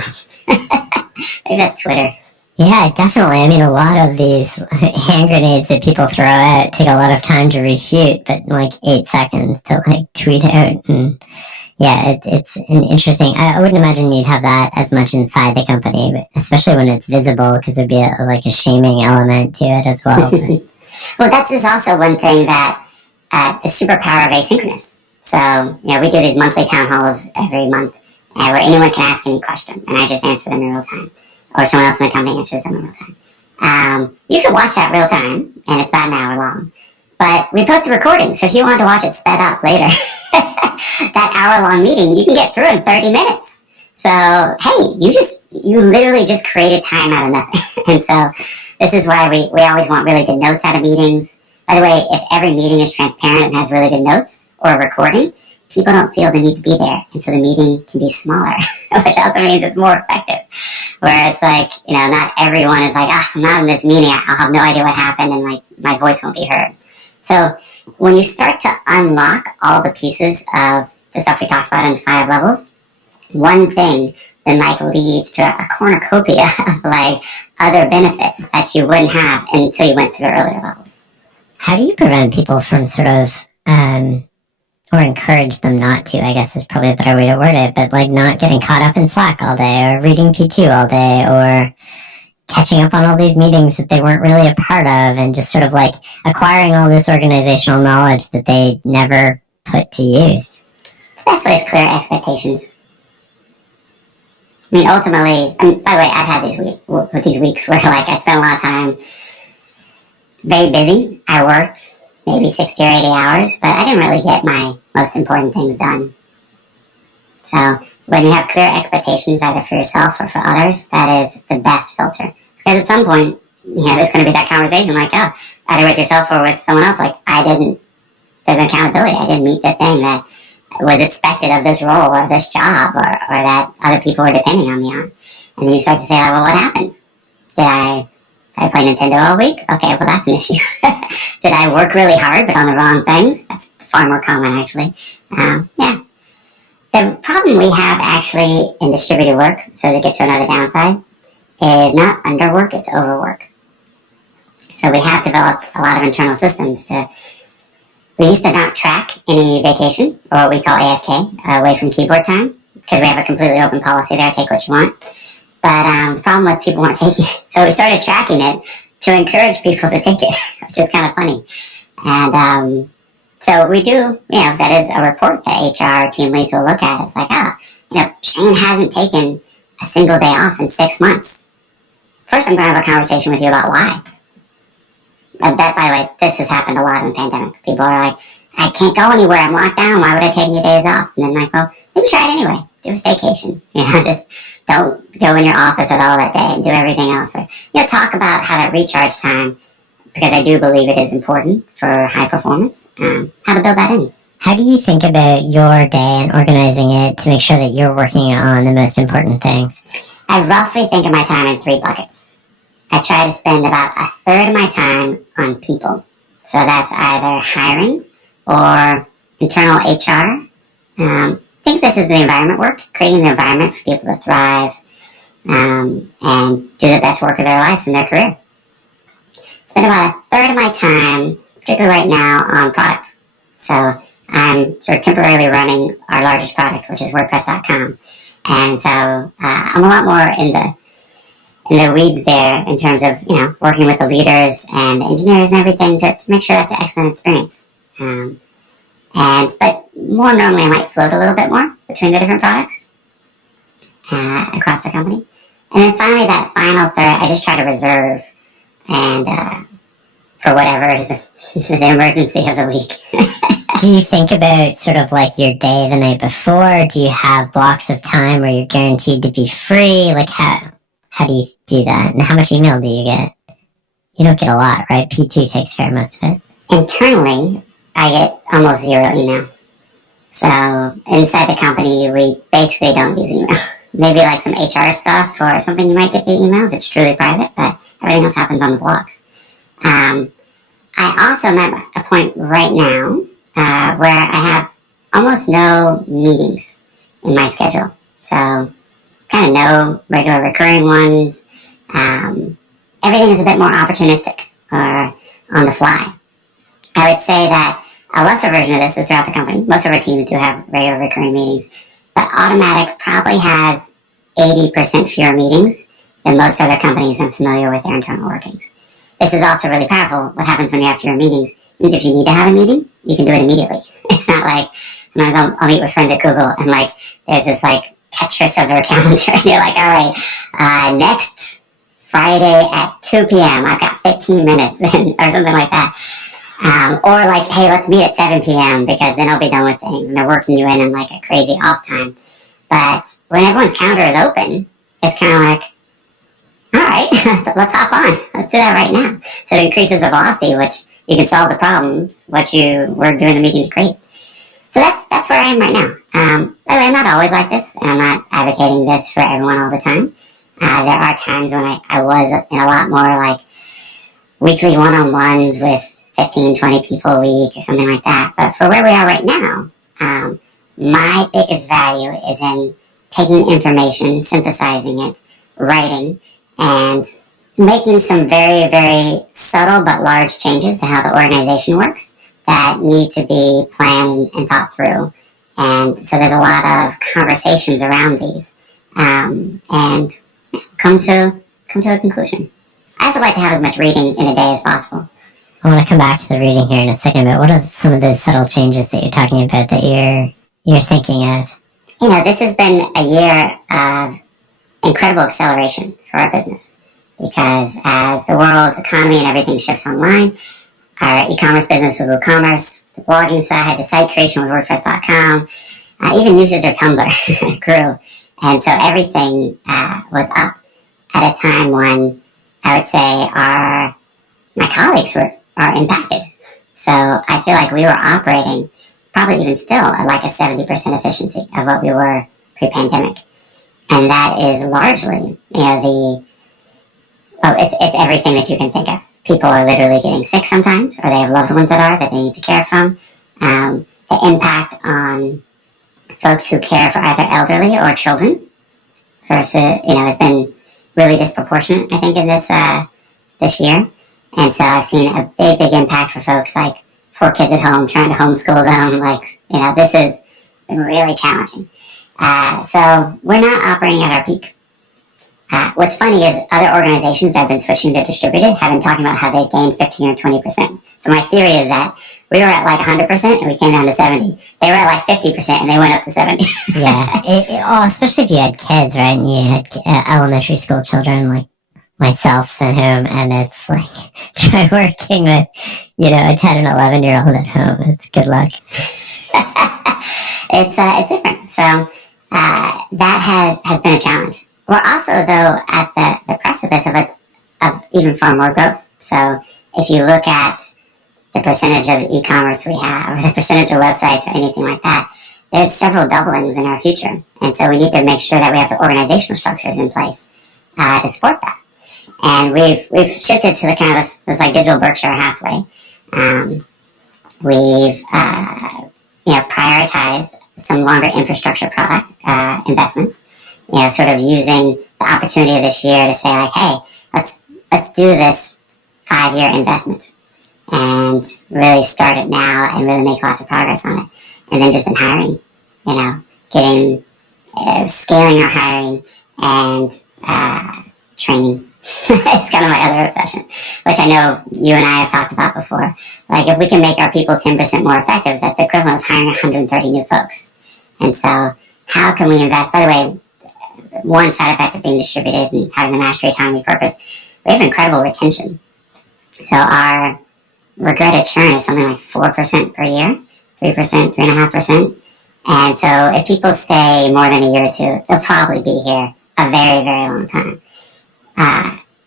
Maybe that's Twitter. Yeah, definitely. I mean, a lot of these hand grenades that people throw out take a lot of time to refute, but like 8 seconds to like tweet out. And yeah, it's an interesting. I wouldn't imagine you'd have that as much inside the company, but especially when it's visible, because there'd be like a shaming element to it as well. Well, that's just also one thing that the superpower of asynchronous. So, we do these monthly town halls every month where anyone can ask any question, and I just answer them in real time, or someone else in the company answers them in real time. You can watch that real time, and it's about an hour long. But we post a recording, so if you want to watch it sped up later, that hour-long meeting, you can get through in 30 minutes. So, hey, you literally just created time out of nothing. And so this is why we always want really good notes out of meetings. By the way, if every meeting is transparent and has really good notes or a recording, people don't feel the need to be there. And so the meeting can be smaller, which also means it's more effective. Where it's like, not everyone is like, I'm not in this meeting, I'll have no idea what happened, and like my voice won't be heard. So when you start to unlock all the pieces of the stuff we talked about in the 5 levels, one thing then like leads to a cornucopia of like other benefits that you wouldn't have until you went through the earlier levels. How do you prevent people from sort of, or encourage them not to, I guess is probably a better way to word it, but like not getting caught up in Slack all day, or reading P2 all day, or catching up on all these meetings that they weren't really a part of, and just sort of like acquiring all this organizational knowledge that they never put to use? The best way is clear expectations. I mean, ultimately, and by the way, I've had these weeks where like I spent a lot of time very busy. I worked maybe 60 or 80 hours, but I didn't really get my most important things done. So when you have clear expectations either for yourself or for others, that is the best filter. Because at some point, there's going to be that conversation like, oh, either with yourself or with someone else, like there's an accountability. I didn't meet the thing that was expected of this role or this job or that other people were depending on me on. And then you start to say, well, what happened? Did I play Nintendo all week? Okay, well, that's an issue. Did I work really hard but on the wrong things? That's far more common, actually. Yeah. The problem we have actually in distributed work, so to get to another downside, is not underwork, it's overwork. So we have developed a lot of internal systems we used to not track any vacation, or what we call AFK, away from keyboard time, because we have a completely open policy there, take what you want. But the problem was people weren't taking it. So we started tracking it to encourage people to take it, which is kind of funny. And so we do, that is a report that HR team leads will look at. It's like, Shane hasn't taken a single day off in 6 months. First, I'm going to have a conversation with you about why. That, by the way, this has happened a lot in the pandemic. People are like, I can't go anywhere. I'm locked down. Why would I take any days off? And then like, well, maybe try it anyway. Do a staycation. Just don't go in your office at all that day and do everything else. Or, talk about how that recharge time, because I do believe it is important for high performance, how to build that in. How do you think about your day and organizing it to make sure that you're working on the most important things? I roughly think of my time in 3 buckets. I try to spend about a third of my time on people. So that's either hiring or internal HR. I think this is the environment work, creating the environment for people to thrive and do the best work of their lives in their career. Spend about a third of my time, particularly right now, on product. So I'm sort of temporarily running our largest product, which is WordPress.com. And so I'm a lot more in the weeds there in terms of, working with the leaders and engineers and everything to make sure that's an excellent experience. But more normally I might float a little bit more between the different products across the company. And then finally, that final third, I just try to reserve and for whatever is the emergency of the week. Do you think about sort of like your day the night before? Do you have blocks of time where you're guaranteed to be free? Like how do you do that? And how much email do you get? You don't get a lot, right? P2 takes care of most of it. Internally, I get almost zero email. So inside the company, we basically don't use email. Maybe like some HR stuff or something you might get via email if it's truly private, but everything else happens on the blogs. I also am at a point right now where I have almost no meetings in my schedule. So kind of no regular recurring ones. Everything is a bit more opportunistic or on the fly. I would say that a lesser version of this is throughout the company. Most of our teams do have regular recurring meetings, but Automattic probably has 80% fewer meetings than most other companies I'm familiar with their internal workings. This is also really powerful. What happens when you have fewer meetings means if you need to have a meeting, you can do it immediately. It's not like sometimes I'll meet with friends at Google and like there's this like Tetris of their calendar and you're like, all right, next Friday at 2 p.m. I've got 15 minutes or something like that. Or like, hey, let's meet at 7 p.m. because then I'll be done with things and they're working you in like a crazy off time. But when everyone's calendar is open, it's kind of like, all right, let's hop on. Let's do that right now. So it increases the velocity, which you can solve the problems, what you were doing the meeting to create. So that's where I am right now. By the way, I'm not always like this, and I'm not advocating this for everyone all the time. There are times when I was in a lot more like weekly one-on-ones with 15, 20 people a week or something like that. But for where we are right now, my biggest value is in taking information, synthesizing it, writing, and making some very, very subtle but large changes to how the organization works that need to be planned and thought through. And so there's a lot of conversations around these. And come to come to a conclusion. I also like to have as much reading in a day as possible. I want to come back to the reading here in a second, but what are some of those subtle changes that you're talking about that you're thinking of? This has been a year of incredible acceleration for our business, because as the world economy and everything shifts online, our e-commerce business with WooCommerce, the blogging side, the site creation with WordPress.com, even usage of Tumblr grew. And so everything was up at a time when I would say my colleagues are impacted. So I feel like we were operating probably even still at like a 70% efficiency of what we were pre-pandemic. And that is largely, it's everything that you can think of. People are literally getting sick sometimes, or they have loved ones that they need to care from. The impact on folks who care for either elderly or children has been really disproportionate, I think, in this year. And so I've seen a big impact for folks like 4 kids at home trying to homeschool them. This has been really challenging. So we're not operating at our peak. What's funny is other organizations that have been switching to distributed have been talking about how they've gained 15 or 20%. So my theory is that we were at like 100% and we came down to 70. They were at like 50% and they went up to 70. Yeah, especially if you had kids, right? And you had elementary school children like myself sent home, and it's like try working with, a 10 and 11-year-old at home. It's good luck. It's different. So that has been a challenge. We're also, though, at the precipice of even far more growth. So if you look at the percentage of e-commerce we have, or the percentage of websites, or anything like that, there's several doublings in our future. And so we need to make sure that we have the organizational structures in place to support that. And we've shifted to the kind of this like digital Berkshire Hathaway. We've prioritized some longer infrastructure product investments. Sort of using the opportunity of this year to say like, hey, let's do this 5-year investment and really start it now and really make lots of progress on it. And then just in hiring, scaling our hiring and training. It's kind of my other obsession, which I know you and I have talked about before. Like, if we can make our people 10% more effective, that's the equivalent of hiring 130 new folks. And so how can we invest? By the way, one side effect of being distributed and having the mastery autonomy purpose, we have incredible retention. So our regretted churn is something like 4% per year, 3%, 3.5%. And so if people stay more than a year or two, they'll probably be here a very, very long time.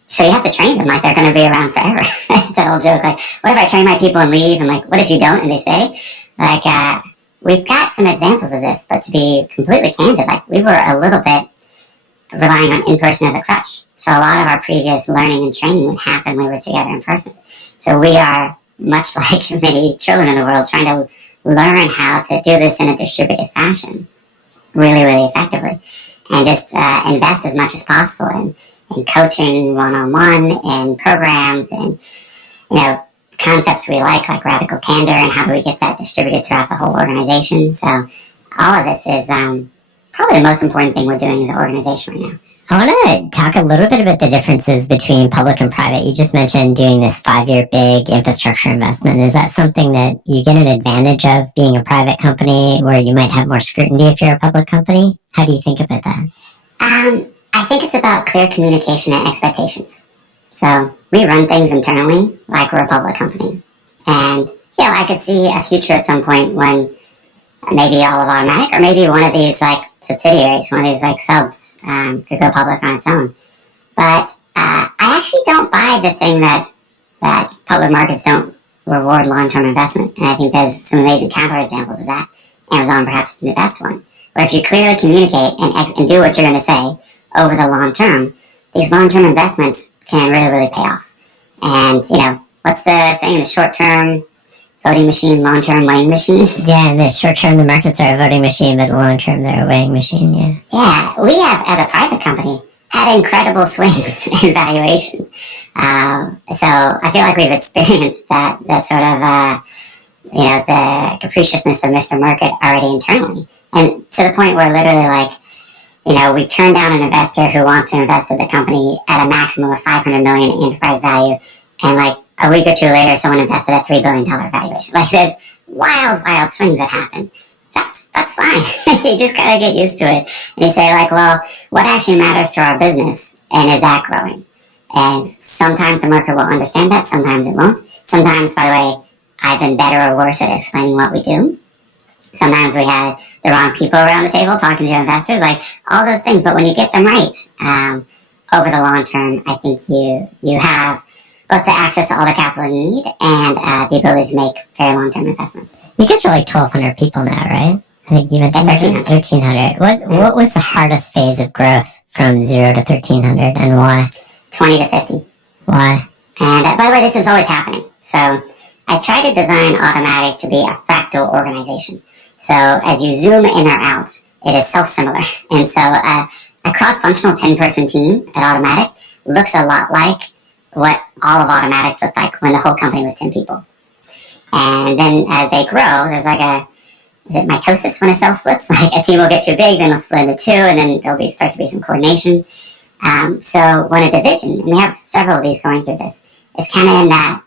So you have to train them like they're going to be around forever. It's that old joke, like, what if I train my people and leave? And like, what if you don't and they stay? Like, we've got some examples of this, but to be completely candid, like, we were a little bit relying on in-person as a crutch. So a lot of our previous learning and training would happen when we were together in person. So we are, much like many children in the world, trying to learn how to do this in a distributed fashion really, really effectively. And just invest as much as possible in coaching one-on-one, and programs, and concepts we like radical candor, and how do we get that distributed throughout the whole organization. So all of this is probably the most important thing we're doing as an organization right now. I want to talk a little bit about the differences between public and private. You just mentioned doing this 5-year big infrastructure investment. Is that something that you get an advantage of being a private company, where you might have more scrutiny if you're a public company? How do you think about that? I think it's about clear communication and expectations. So we run things internally like we're a public company. And, I could see a future at some point when maybe all of Automattic, or maybe one of these like subsidiaries, one of these like subs, could go public on its own. But I actually don't buy the thing that public markets don't reward long-term investment. And I think there's some amazing counter examples of that. Amazon perhaps being the best one. Where if you clearly communicate and do what you're going to say over the long term, these long-term investments can really, really pay off. And, what's the thing? The short-term voting machine, long-term weighing machine? Yeah, in the short term, the markets are a voting machine, but the long term, they're a weighing machine, yeah. Yeah, we have, as a private company, had incredible swings in valuation. So I feel like we've experienced that sort of, the capriciousness of Mr. Market already internally. And to the point where literally, like, we turned down an investor who wants to invest in the company at a maximum of $500 million enterprise value, and like a week or two later, someone invested at $3 billion valuation. Like there's wild swings that happen. That's fine. You just gotta get used to it. And you say like, well, what actually matters to our business, and is that growing? And sometimes the market will understand that, sometimes it won't. Sometimes, by the way, I've been better or worse at explaining what we do. Sometimes we had the wrong people around the table talking to investors, like all those things. But when you get them right, over the long term, I think you have both the access to all the capital you need and the ability to make very long-term investments. You guys are like 1,200 people now, right? I think you mentioned 1,300. What was the hardest phase of growth from 0 to 1,300, and why? 20 to 50. Why? And by the way, this is always happening. So I try to design Automattic to be a fractal organization. So as you zoom in or out, it is self-similar. And so a cross-functional 10-person team at Automattic looks a lot like what all of Automattic looked like when the whole company was 10 people. And then as they grow, there's like is it mitosis when a cell splits? Like a team will get too big, then it'll split into two, and then there'll start to be some coordination. So when a division, and we have several of these going through this, is kind of in that,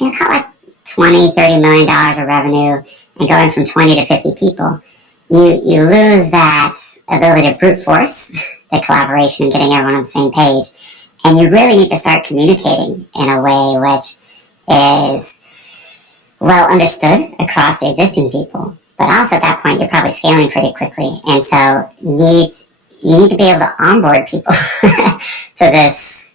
kind of like $20, $30 million of revenue, and going from 20 to 50 people, you lose that ability to brute force the collaboration and getting everyone on the same page. And you really need to start communicating in a way which is well understood across the existing people. But also at that point, you're probably scaling pretty quickly. And so you need to be able to onboard people to this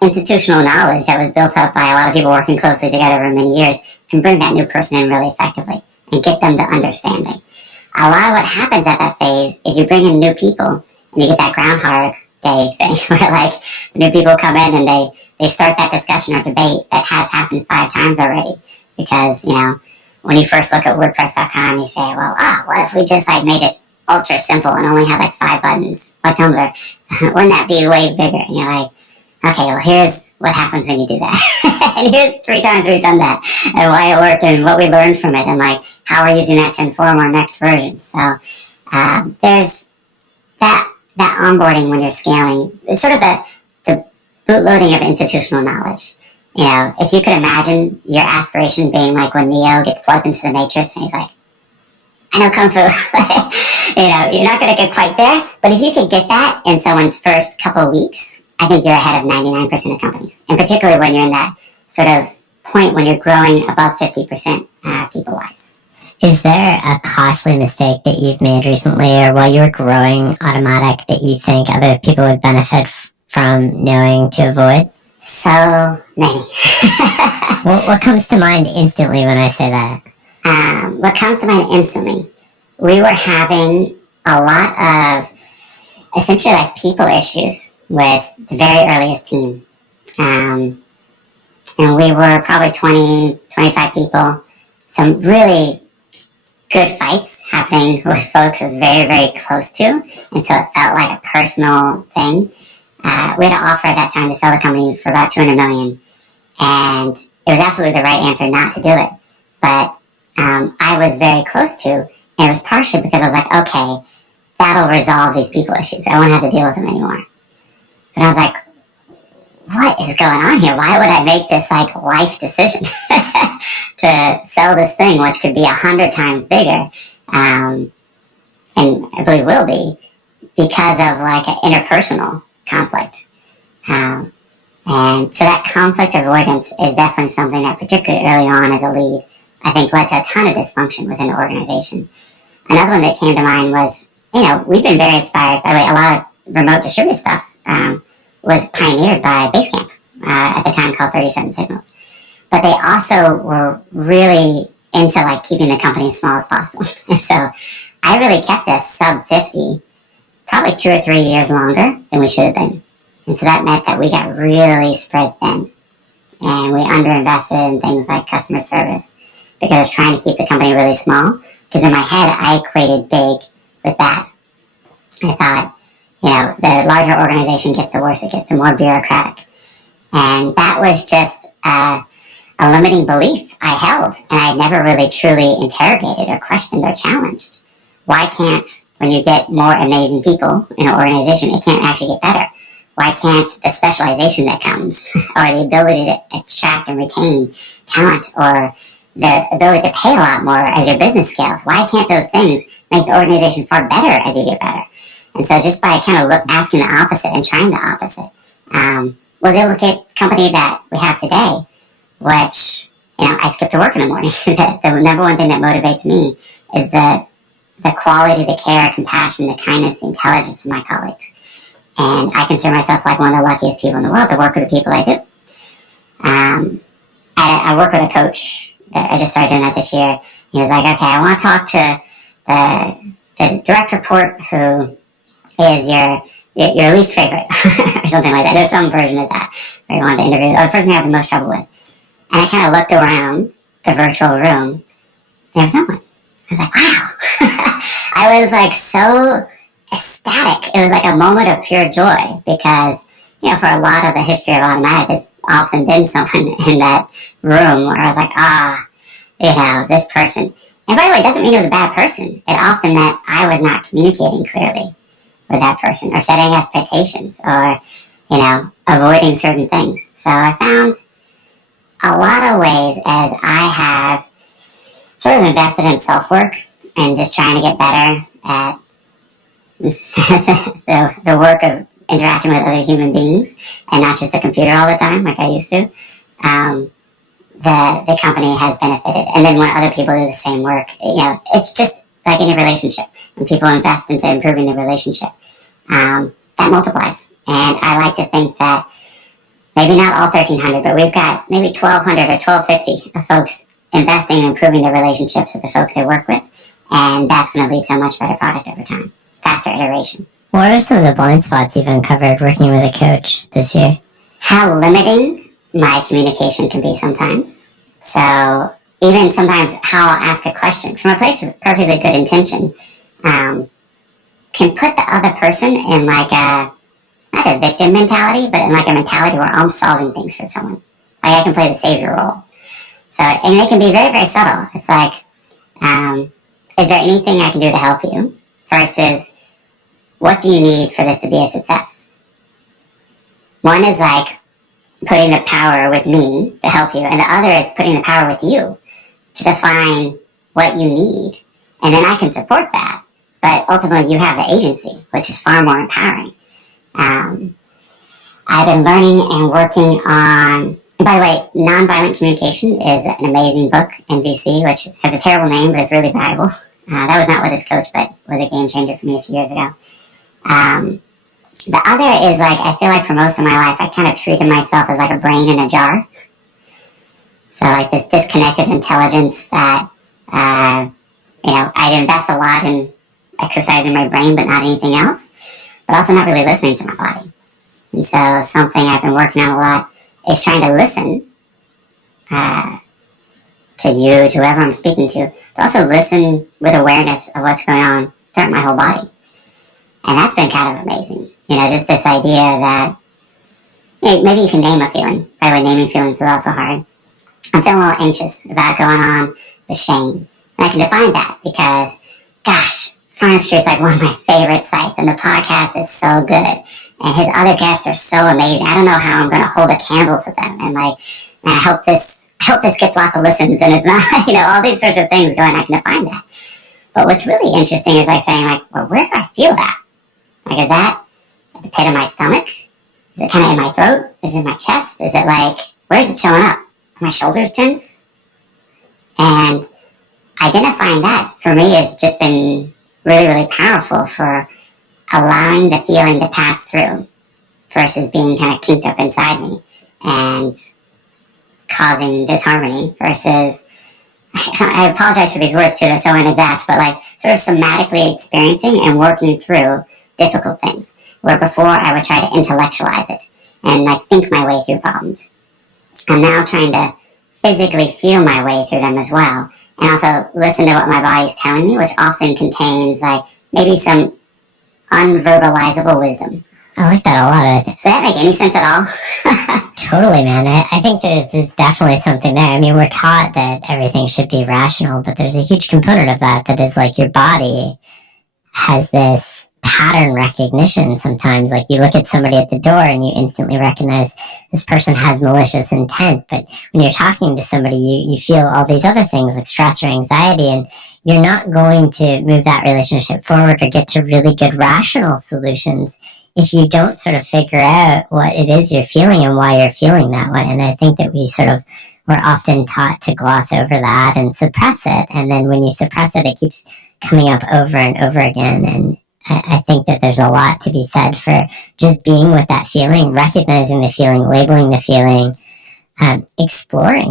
institutional knowledge that was built up by a lot of people working closely together for many years, and bring that new person in really effectively and get them to understanding. A lot of what happens at that phase is you bring in new people and you get that Groundhog Day thing where like the new people come in and they start that discussion or debate that has happened 5 times already. Because, when you first look at WordPress.com, you say, well, what if we just like made it ultra simple and only had like 5 buttons like Tumblr? Wouldn't that be way bigger? And you're like, okay, well, here's what happens when you do that. And here's 3 times we've done that, and why it worked, and what we learned from it, and like how we're using that to inform our next version. So there's that onboarding when you're scaling. It's sort of the bootloading of institutional knowledge. If you could imagine your aspirations being like when Neo gets plugged into the Matrix and he's like, I know Kung Fu. You're not going to get quite there, but if you could get that in someone's first couple of weeks, I think you're ahead of 99% of companies. And particularly when you're in that sort of point when you're growing above 50% people-wise. Is there a costly mistake that you've made recently, or while you were growing Automattic, that you think other people would benefit from knowing to avoid? So many. What comes to mind instantly when I say that? What comes to mind instantly, we were having a lot of essentially like people issues with the very earliest team. And we were probably 20, 25 people. Some really good fights happening with folks I was very, very close to. And so it felt like a personal thing. We had an offer at that time to sell the company for about $200 million. And it was absolutely the right answer not to do it. But I was very close to, and it was partially because I was like, okay, that'll resolve these people issues. I won't have to deal with them anymore. But I was like, what is going on here? Why would I make this like life decision to sell this thing, which could be 100 times bigger, and I believe will be, because of like an interpersonal conflict. And so that conflict avoidance is definitely something that, particularly early on as a lead, I think led to a ton of dysfunction within the organization. Another one that came to mind was, we've been very inspired, by the way, a lot of remote distributed stuff was pioneered by Basecamp, at the time called 37 Signals. But they also were really into like keeping the company as small as possible. And so I really kept us sub 50, probably 2 or 3 years longer than we should have been. And so that meant that we got really spread thin. And we underinvested in things like customer service because I was trying to keep the company really small. Because in my head, I equated big with bad. I thought, the larger organization gets, the worse it gets, the more bureaucratic. And that was just a limiting belief I held, and I had never really truly interrogated or questioned or challenged. Why can't when you get more amazing people in an organization, it can't actually get better? Why can't the specialization that comes, or the ability to attract and retain talent, or the ability to pay a lot more as your business scales, why can't those things make the organization far better as you get better? And so just by kind of asking the opposite and trying the opposite, was able to get the company that we have today, which, I skip to work in the morning. The number one thing that motivates me is the quality, the care, compassion, the kindness, the intelligence of my colleagues. And I consider myself like one of the luckiest people in the world to work with the people I do. I work with a coach that I just started doing that this year. He was like, okay, I want to talk to the direct report who is your least favorite or something like that. There's some version of that where you want to interview the person you have the most trouble with. And I kind of looked around the virtual room, and there was no one. I was like, wow. I was like so ecstatic. It was like a moment of pure joy because, for a lot of the history of Automattic, there's often been someone in that room where I was like, this person. And by the way, it doesn't mean it was a bad person. It often meant I was not communicating clearly with that person or setting expectations or, avoiding certain things. So I found a lot of ways as I have sort of invested in self-work and just trying to get better at the work of interacting with other human beings and not just a computer all the time like I used to, the company has benefited. And then when other people do the same work, it's just like any relationship. When people invest into improving the relationship, that multiplies. And I like to think that maybe not all 1,300, but we've got maybe 1,200 or 1,250 of folks investing in improving the relationships with the folks they work with. And that's going to lead to a much better product over time. Faster iteration. What are some of the blind spots you've uncovered working with a coach this year? How limiting my communication can be sometimes. So even sometimes how I'll ask a question from a place of perfectly good intention can put the other person in like not a victim mentality, but in like a mentality where I'm solving things for someone. Like I can play the savior role. So, and it can be very, very subtle. It's like, is there anything I can do to help you? Versus, what do you need for this to be a success? One is like putting the power with me to help you, and the other is putting the power with you to define what you need. And then I can support that, but ultimately you have the agency, which is far more empowering. I've been learning and working on, and by the way, Nonviolent Communication is an amazing book in VC, which has a terrible name, but it's really valuable. That was not with this coach, but was a game changer for me a few years ago. The other is like, I feel like for most of my life, I kind of treated myself as like a brain in a jar. So like this disconnected intelligence that, I'd invest a lot in exercising my brain, but not anything else, but also not really listening to my body. And so something I've been working on a lot is trying to listen to you, to whoever I'm speaking to, but also listen with awareness of what's going on throughout my whole body. And that's been kind of amazing. Just this idea that maybe you can name a feeling. By the way, naming feelings is also hard. I'm feeling a little anxious about going on with Shane. And I can define that because, gosh, Farm Street's like one of my favorite sites, and the podcast is so good. And his other guests are so amazing. I don't know how I'm going to hold a candle to them. And man, I hope this gets lots of listens, and it's not, all these sorts of things going, I can define that. But what's really interesting is like saying like, well, where do I feel that? Like, is that at the pit of my stomach? Is it kind of in my throat? Is it in my chest? Is it like, where is it showing up? Are my shoulders tense? And identifying that for me has just been really, really powerful for allowing the feeling to pass through versus being kind of kinked up inside me and causing disharmony versus, I apologize for these words too, they're so inexact, but like sort of somatically experiencing and working through difficult things, where before I would try to intellectualize it and like think my way through problems. I'm now trying to physically feel my way through them as well, and also listen to what my body's telling me, which often contains like maybe some unverbalizable wisdom. I like that a lot. Does that make any sense at all? Totally, man. I think there's definitely something there. I mean, we're taught that everything should be rational, but there's a huge component of that is like your body has this pattern recognition sometimes. Like you look at somebody at the door and you instantly recognize this person has malicious intent. But when you're talking to somebody, you feel all these other things like stress or anxiety, and you're not going to move that relationship forward or get to really good rational solutions if you don't sort of figure out what it is you're feeling and why you're feeling that way. And I think that we're often taught to gloss over that and suppress it. And then when you suppress it, it keeps coming up over and over again. And I think that there's a lot to be said for just being with that feeling, recognizing the feeling, labeling the feeling, exploring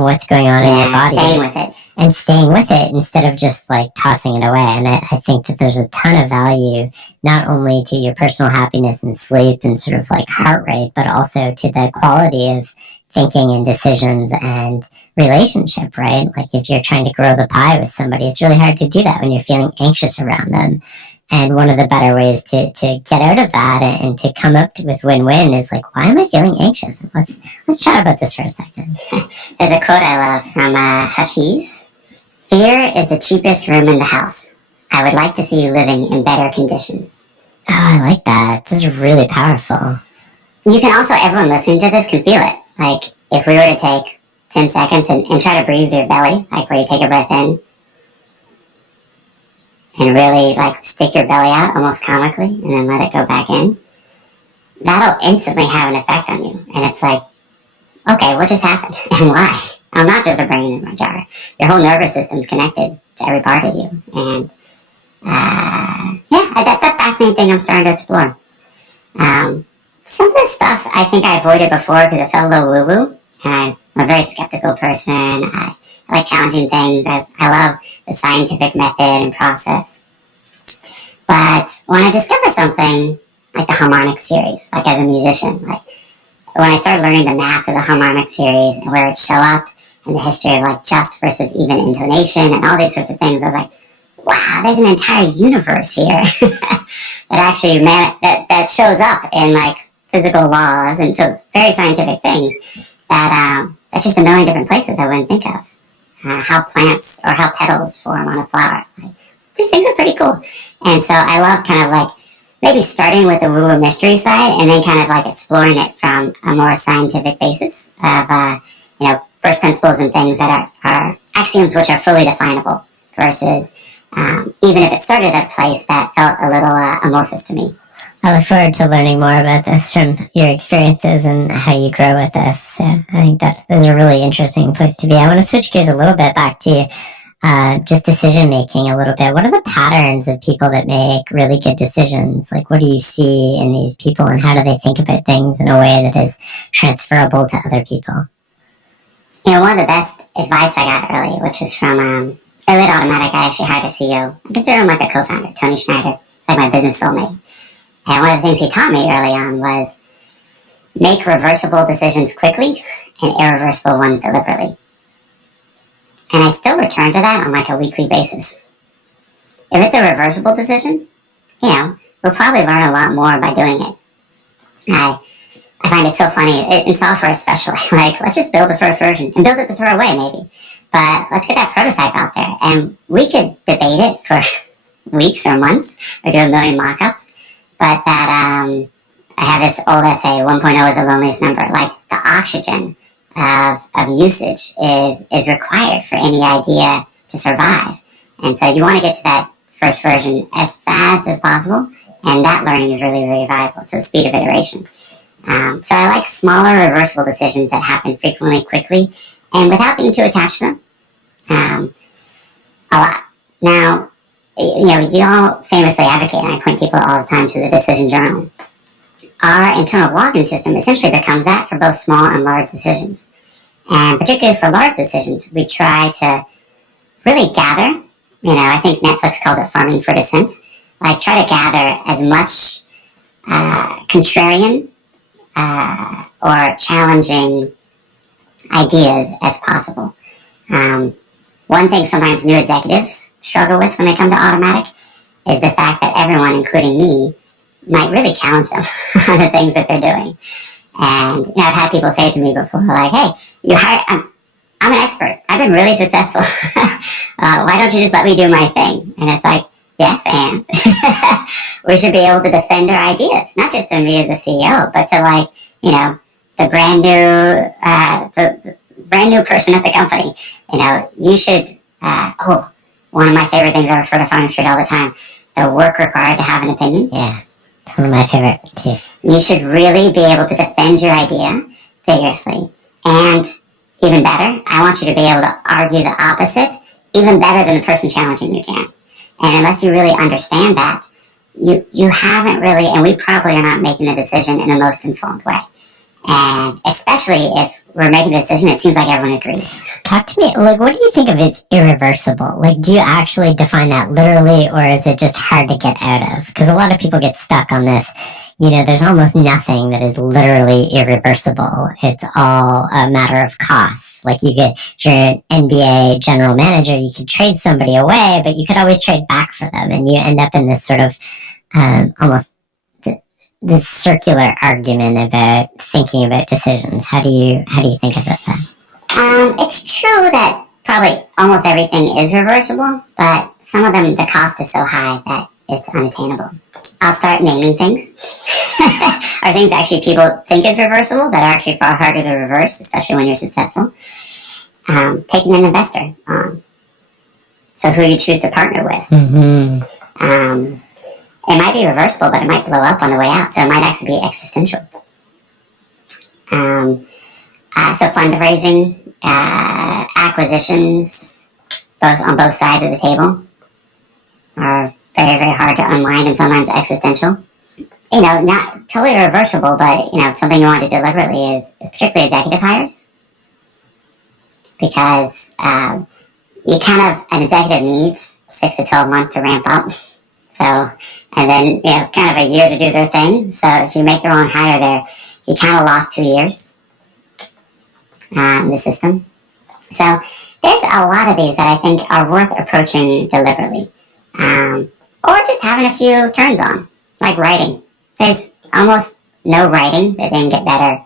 what's going on in your body. Staying with it. And staying with it instead of just like tossing it away. And I think that there's a ton of value, not only to your personal happiness and sleep and sort of like heart rate, but also to the quality of thinking and decisions and relationship, right? Like if you're trying to grow the pie with somebody, it's really hard to do that when you're feeling anxious around them. And one of the better ways to get out of that and to come up with win-win is like, why am I feeling anxious? Let's chat about this for a second. There's a quote I love from Hafiz. Fear is the cheapest room in the house. I would like to see you living in better conditions. Oh, I like that. This is really powerful. You can also, everyone listening to this can feel it. Like if we were to take 10 seconds and try to breathe your belly, like where you take a breath in, and really like stick your belly out almost comically and then let it go back in, that'll instantly have an effect on you. And it's like, okay, what just happened and why? I'm not just a brain in my jar. Your whole nervous system's connected to every part of you. And that's a fascinating thing I'm starting to explore. Some of this stuff I think I avoided before because it felt a little woo-woo. I'm a very skeptical person. I like challenging things. I love the scientific method and process. But when I discover something like the harmonic series, like as a musician, like when I started learning the math of the harmonic series and where it show up and the history of like just versus even intonation and all these sorts of things, I was like, wow, there's an entire universe here that actually that shows up in like physical laws and so very scientific things that that's just a million different places I wouldn't think of. How plants or how petals form on a flower. Like, these things are pretty cool. And so I love kind of like maybe starting with the woo-woo mystery side and then kind of like exploring it from a more scientific basis of, first principles and things that are axioms which are fully definable versus even if it started at a place that felt a little amorphous to me. I look forward to learning more about this from your experiences and how you grow with this. So I think that is a really interesting place to be. I want to switch gears a little bit back to just decision making a little bit. What are the patterns of people that make really good decisions? Like what do you see in these people and how do they think about things in a way that is transferable to other people? One of the best advice I got early, which was from early at Automattic, I actually hired a CEO. I consider him like a co-founder, Tony Schneider. It's like my business soulmate. And one of the things he taught me early on was make reversible decisions quickly and irreversible ones deliberately. And I still return to that on like a weekly basis. If it's a reversible decision, we'll probably learn a lot more by doing it. I find it so funny, in software especially, like let's just build the first version and build it to throw away maybe. But let's get that prototype out there. And we could debate it for weeks or months or do a million mock-ups. But that, I have this old essay, 1.0 is the loneliest number. Like the oxygen of usage is required for any idea to survive. And so you want to get to that first version as fast as possible. And that learning is really, really valuable. So the speed of iteration. So I like smaller reversible decisions that happen frequently, quickly, and without being too attached to them. A lot. Now, you all famously advocate, and I point people all the time to the decision journal. Our internal login system essentially becomes that for both small and large decisions. And particularly for large decisions, we try to really gather, I think Netflix calls it farming for dissent, like try to gather as much contrarian or challenging ideas as possible. One thing sometimes new executives struggle with when they come to Automattic is the fact that everyone, including me, might really challenge them on the things that they're doing. And I've had people say to me before, like, "Hey, I'm an expert. I've been really successful. Why don't you just let me do my thing?" And it's like, Yes, and we should be able to defend our ideas, not just to me as the CEO, but to like, the brand new person at the company. You should, one of my favorite things I refer to Farnham Street all the time, the work required to have an opinion. Yeah, it's one of my favorite too. You should really be able to defend your idea vigorously. And even better, I want you to be able to argue the opposite, even better than the person challenging you can. And unless you really understand that, you haven't really, and we probably are not making the decision in the most informed way. And especially if we're making a decision, it seems like everyone agrees. Talk to me, like, what do you think of as irreversible? Like, do you actually define that literally, or is it just hard to get out of? Because a lot of people get stuck on this. There's almost nothing that is literally irreversible. It's all a matter of costs. Like, if you're an NBA general manager, you could trade somebody away, but you could always trade back for them, and you end up in this sort of almost this circular argument about thinking about decisions. How do you think about that? It's true that probably almost everything is reversible, but some of them, the cost is so high that it's unattainable. I'll start naming things. Or things actually people think is reversible that are actually far harder to reverse, especially when you're successful. Taking an investor on. So who you choose to partner with. Mm-hmm. It might be reversible, but it might blow up on the way out, so it might actually be existential. So fundraising, acquisitions, on both sides of the table, are very, very hard to unwind and sometimes existential. Not totally reversible, but, something you want to do deliberately is particularly executive hires. Because an executive needs 6 to 12 months to ramp up. So, and then, kind of a year to do their thing. So if you make the wrong hire there, you kind of lost 2 years in the system. So there's a lot of these that I think are worth approaching deliberately. Or just having a few turns on, like writing. There's almost no writing that didn't get better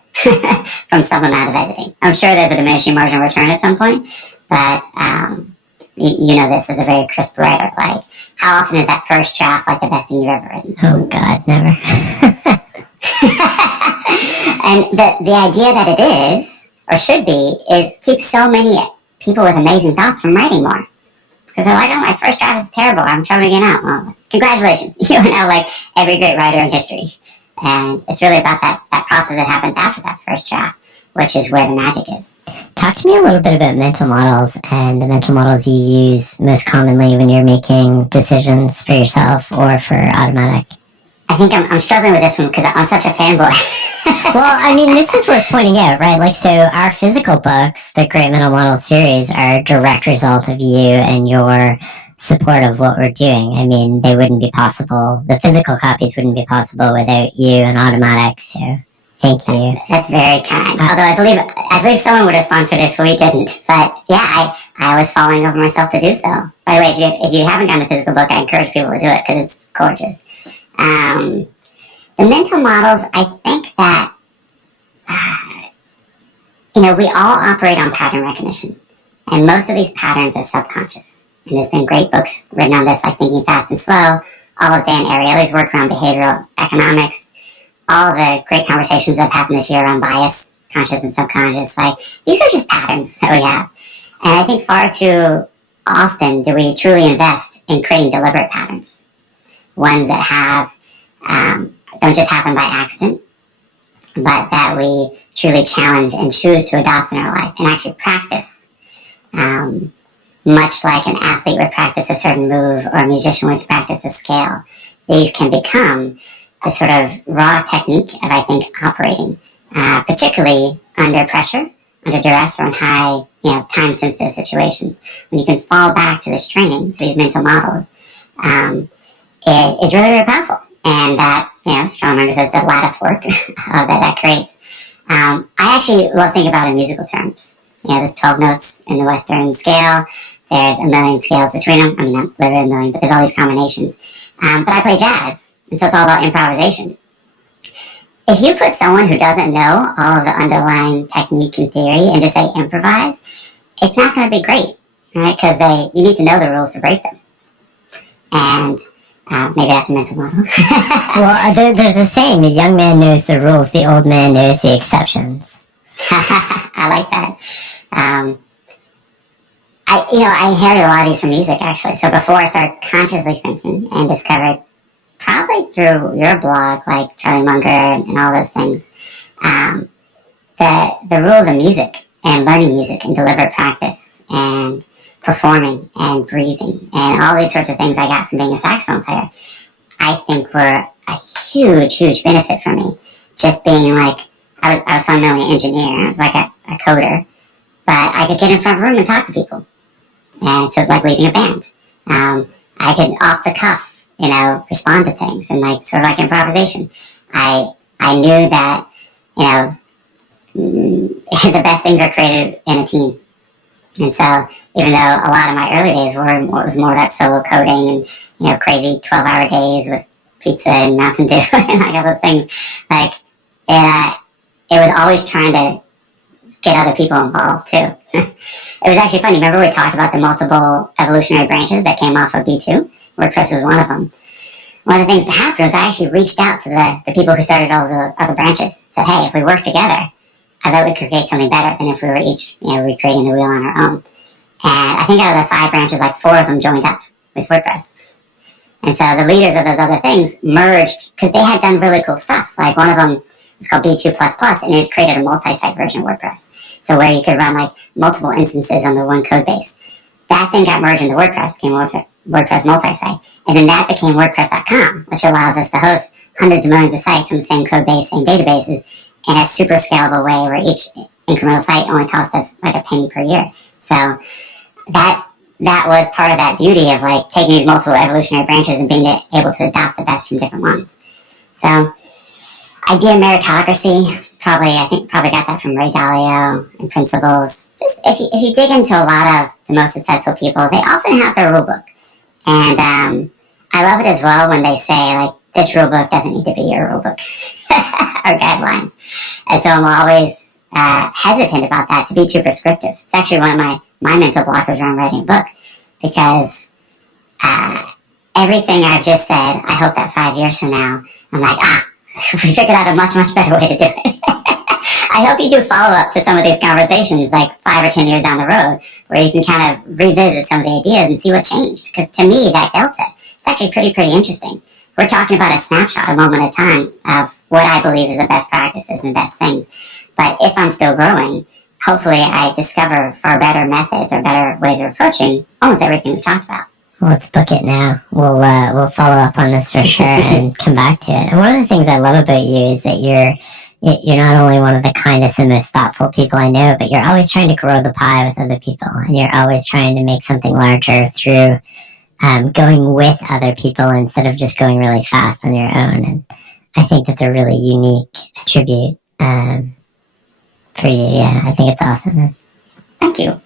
from some amount of editing. I'm sure there's a diminishing margin of return at some point, but you know this as a very crisp writer. Like, how often is that first draft like the best thing you've ever written? Oh God, never. And the idea that it is, or should be, is keep so many people with amazing thoughts from writing more. Because they're like, oh, my first draft is terrible, I'm throwing it out. Well, congratulations, you are now like every great writer in history. And it's really about that process that happens after that first draft, which is where the magic is. Talk to me a little bit about mental models and the mental models you use most commonly when you're making decisions for yourself or for Automattic. I think I'm struggling with this one because I'm such a fanboy. Well, I mean, this is worth pointing out, right? Like, so our physical books, the Great Mental Model series, are a direct result of you and your support of what we're doing. I mean, they wouldn't be possible. The physical copies wouldn't be possible without you and Automattic, so thank you. That's very kind. Although I believe someone would have sponsored it if we didn't. But yeah, I was falling over myself to do so. By the way, if you haven't gotten the physical book, I encourage people to do it because it's gorgeous. The mental models, I think that, we all operate on pattern recognition. And most of these patterns are subconscious. And there's been great books written on this, like Thinking Fast and Slow, all of Dan Ariely's work around behavioral economics, all the great conversations that have happened this year around bias, conscious and subconscious. Like, these are just patterns that we have. And I think far too often do we truly invest in creating deliberate patterns. Ones that don't just happen by accident, but that we truly challenge and choose to adopt in our life and actually practice. Much like an athlete would practice a certain move or a musician would practice a scale, these can become the sort of raw technique of, I think, operating, particularly under pressure, under duress, or in high, time-sensitive situations. When you can fall back to this training, to these mental models, it is really, really powerful. And that, Sean Munger says the lattice work that creates. I actually love thinking about it in musical terms. There's 12 notes in the Western scale. There's a million scales between them. I mean, not literally a million, but there's all these combinations. But I play jazz, and so it's all about improvisation. If you put someone who doesn't know all of the underlying technique and theory and just say improvise, it's not going to be great, right? Because you need to know the rules to break them. And maybe that's a mental model. Well, there's a saying: the young man knows the rules, the old man knows the exceptions. I like that. I inherited a lot of these from music, actually. So before I started consciously thinking and discovered, probably through your blog, like Charlie Munger and all those things, the rules of music and learning music and deliberate practice and performing and breathing and all these sorts of things I got from being a saxophone player, I think were a huge, huge benefit for me. Just being like, I was fundamentally an engineer. I was like a coder. But I could get in front of a room and talk to people. And so like leading a band. I could off the cuff, respond to things and like sort of like improvisation. I knew that, the best things are created in a team. And so even though a lot of my early days was more that solo coding and, crazy 12-hour days with pizza and Mountain Dew and like all those things, like it was always trying to get other people involved too. It was actually funny. Remember we talked about the multiple evolutionary branches that came off of B2? WordPress was one of them. One of the things that happened was I actually reached out to the people who started all the other branches. Said, hey, if we work together, I thought we could create something better than if we were each, recreating the wheel on our own. And I think out of the 5 branches, like 4 of them joined up with WordPress. And so the leaders of those other things merged because they had done really cool stuff. Like one of them was called B2++, and it created a multi-site version of WordPress. So where you could run like multiple instances on the one code base. That then got merged into WordPress, became WordPress multi-site. And then that became WordPress.com, which allows us to host hundreds of millions of sites on the same code base, same databases, in a super scalable way where each incremental site only costs us like a penny per year. So that was part of that beauty of like taking these multiple evolutionary branches and being able to adopt the best from different ones. So idea of meritocracy, I think probably got that from Ray Dalio and Principles. Just if you dig into a lot of the most successful people, they often have their rule book. And I love it as well when they say like, this rule book doesn't need to be your rule book or guidelines. And so I'm always hesitant about that to be too prescriptive. It's actually one of my mental blockers around writing a book because everything I've just said, I hope that 5 years from now, I'm like, we figured out a much, much better way to do it. I hope you do follow up to some of these conversations like 5 or 10 years down the road where you can kind of revisit some of the ideas and see what changed. Because to me, that delta, it's actually pretty interesting. We're talking about a snapshot, a moment of time of what I believe is the best practices and the best things. But if I'm still growing, hopefully I discover far better methods or better ways of approaching almost everything we've talked about. Well, let's book it now. We'll follow up on this for sure and come back to it. And one of the things I love about you is that you're not only one of the kindest and most thoughtful people I know, but you're always trying to grow the pie with other people, and you're always trying to make something larger through going with other people instead of just going really fast on your own. And I think that's a really unique attribute for you. Yeah, I think it's awesome. Thank you.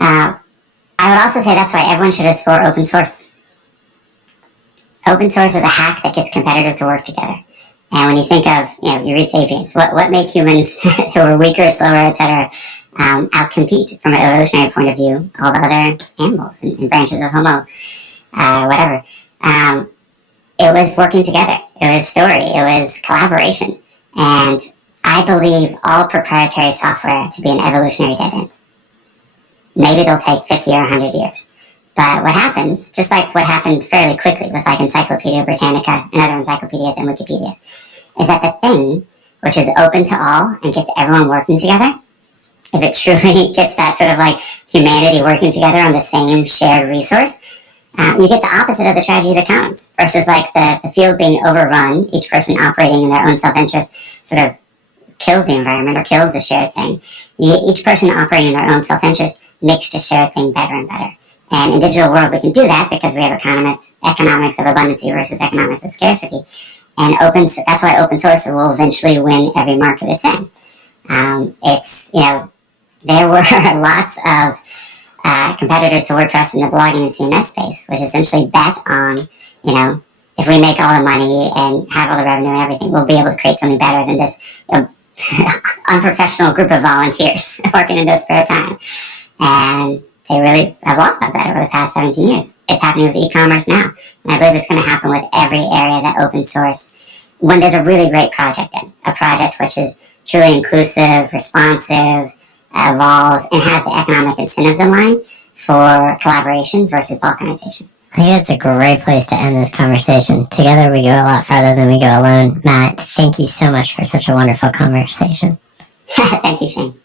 I would also say that's why everyone should explore open source. Open source is a hack that gets competitors to work together. And when you think of, you read Sapiens, what made humans who are weaker, slower, etc., outcompete from an evolutionary point of view all the other animals and branches of Homo, whatever. It was working together. It was story. It was collaboration. And I believe all proprietary software to be an evolutionary dead end. Maybe it'll take 50 or 100 years. But what happens, just like what happened fairly quickly with like Encyclopedia Britannica and other encyclopedias and Wikipedia, is that the thing which is open to all and gets everyone working together, if it truly gets that sort of like humanity working together on the same shared resource, you get the opposite of the tragedy of the commons versus like the field being overrun, each person operating in their own self-interest sort of kills the environment or kills the shared thing. You get each person operating in their own self-interest makes the shared thing better and better. And in digital world, we can do that because we have economics of abundancy versus economics of scarcity. And that's why open source will eventually win every market it's in. There were lots of competitors to WordPress in the blogging and CMS space, which essentially bet on, if we make all the money and have all the revenue and everything, we'll be able to create something better than this unprofessional group of volunteers working in their spare time. And they really have lost that bet over the past 17 years. It's happening with e-commerce now. And I believe it's going to happen with every area that open source, when there's a really great project in, a project which is truly inclusive, responsive, evolves, and has the economic incentives in line for collaboration versus balkanization. I think it's a great place to end this conversation. Together we go a lot farther than we go alone. Matt, thank you so much for such a wonderful conversation. Thank you, Shane.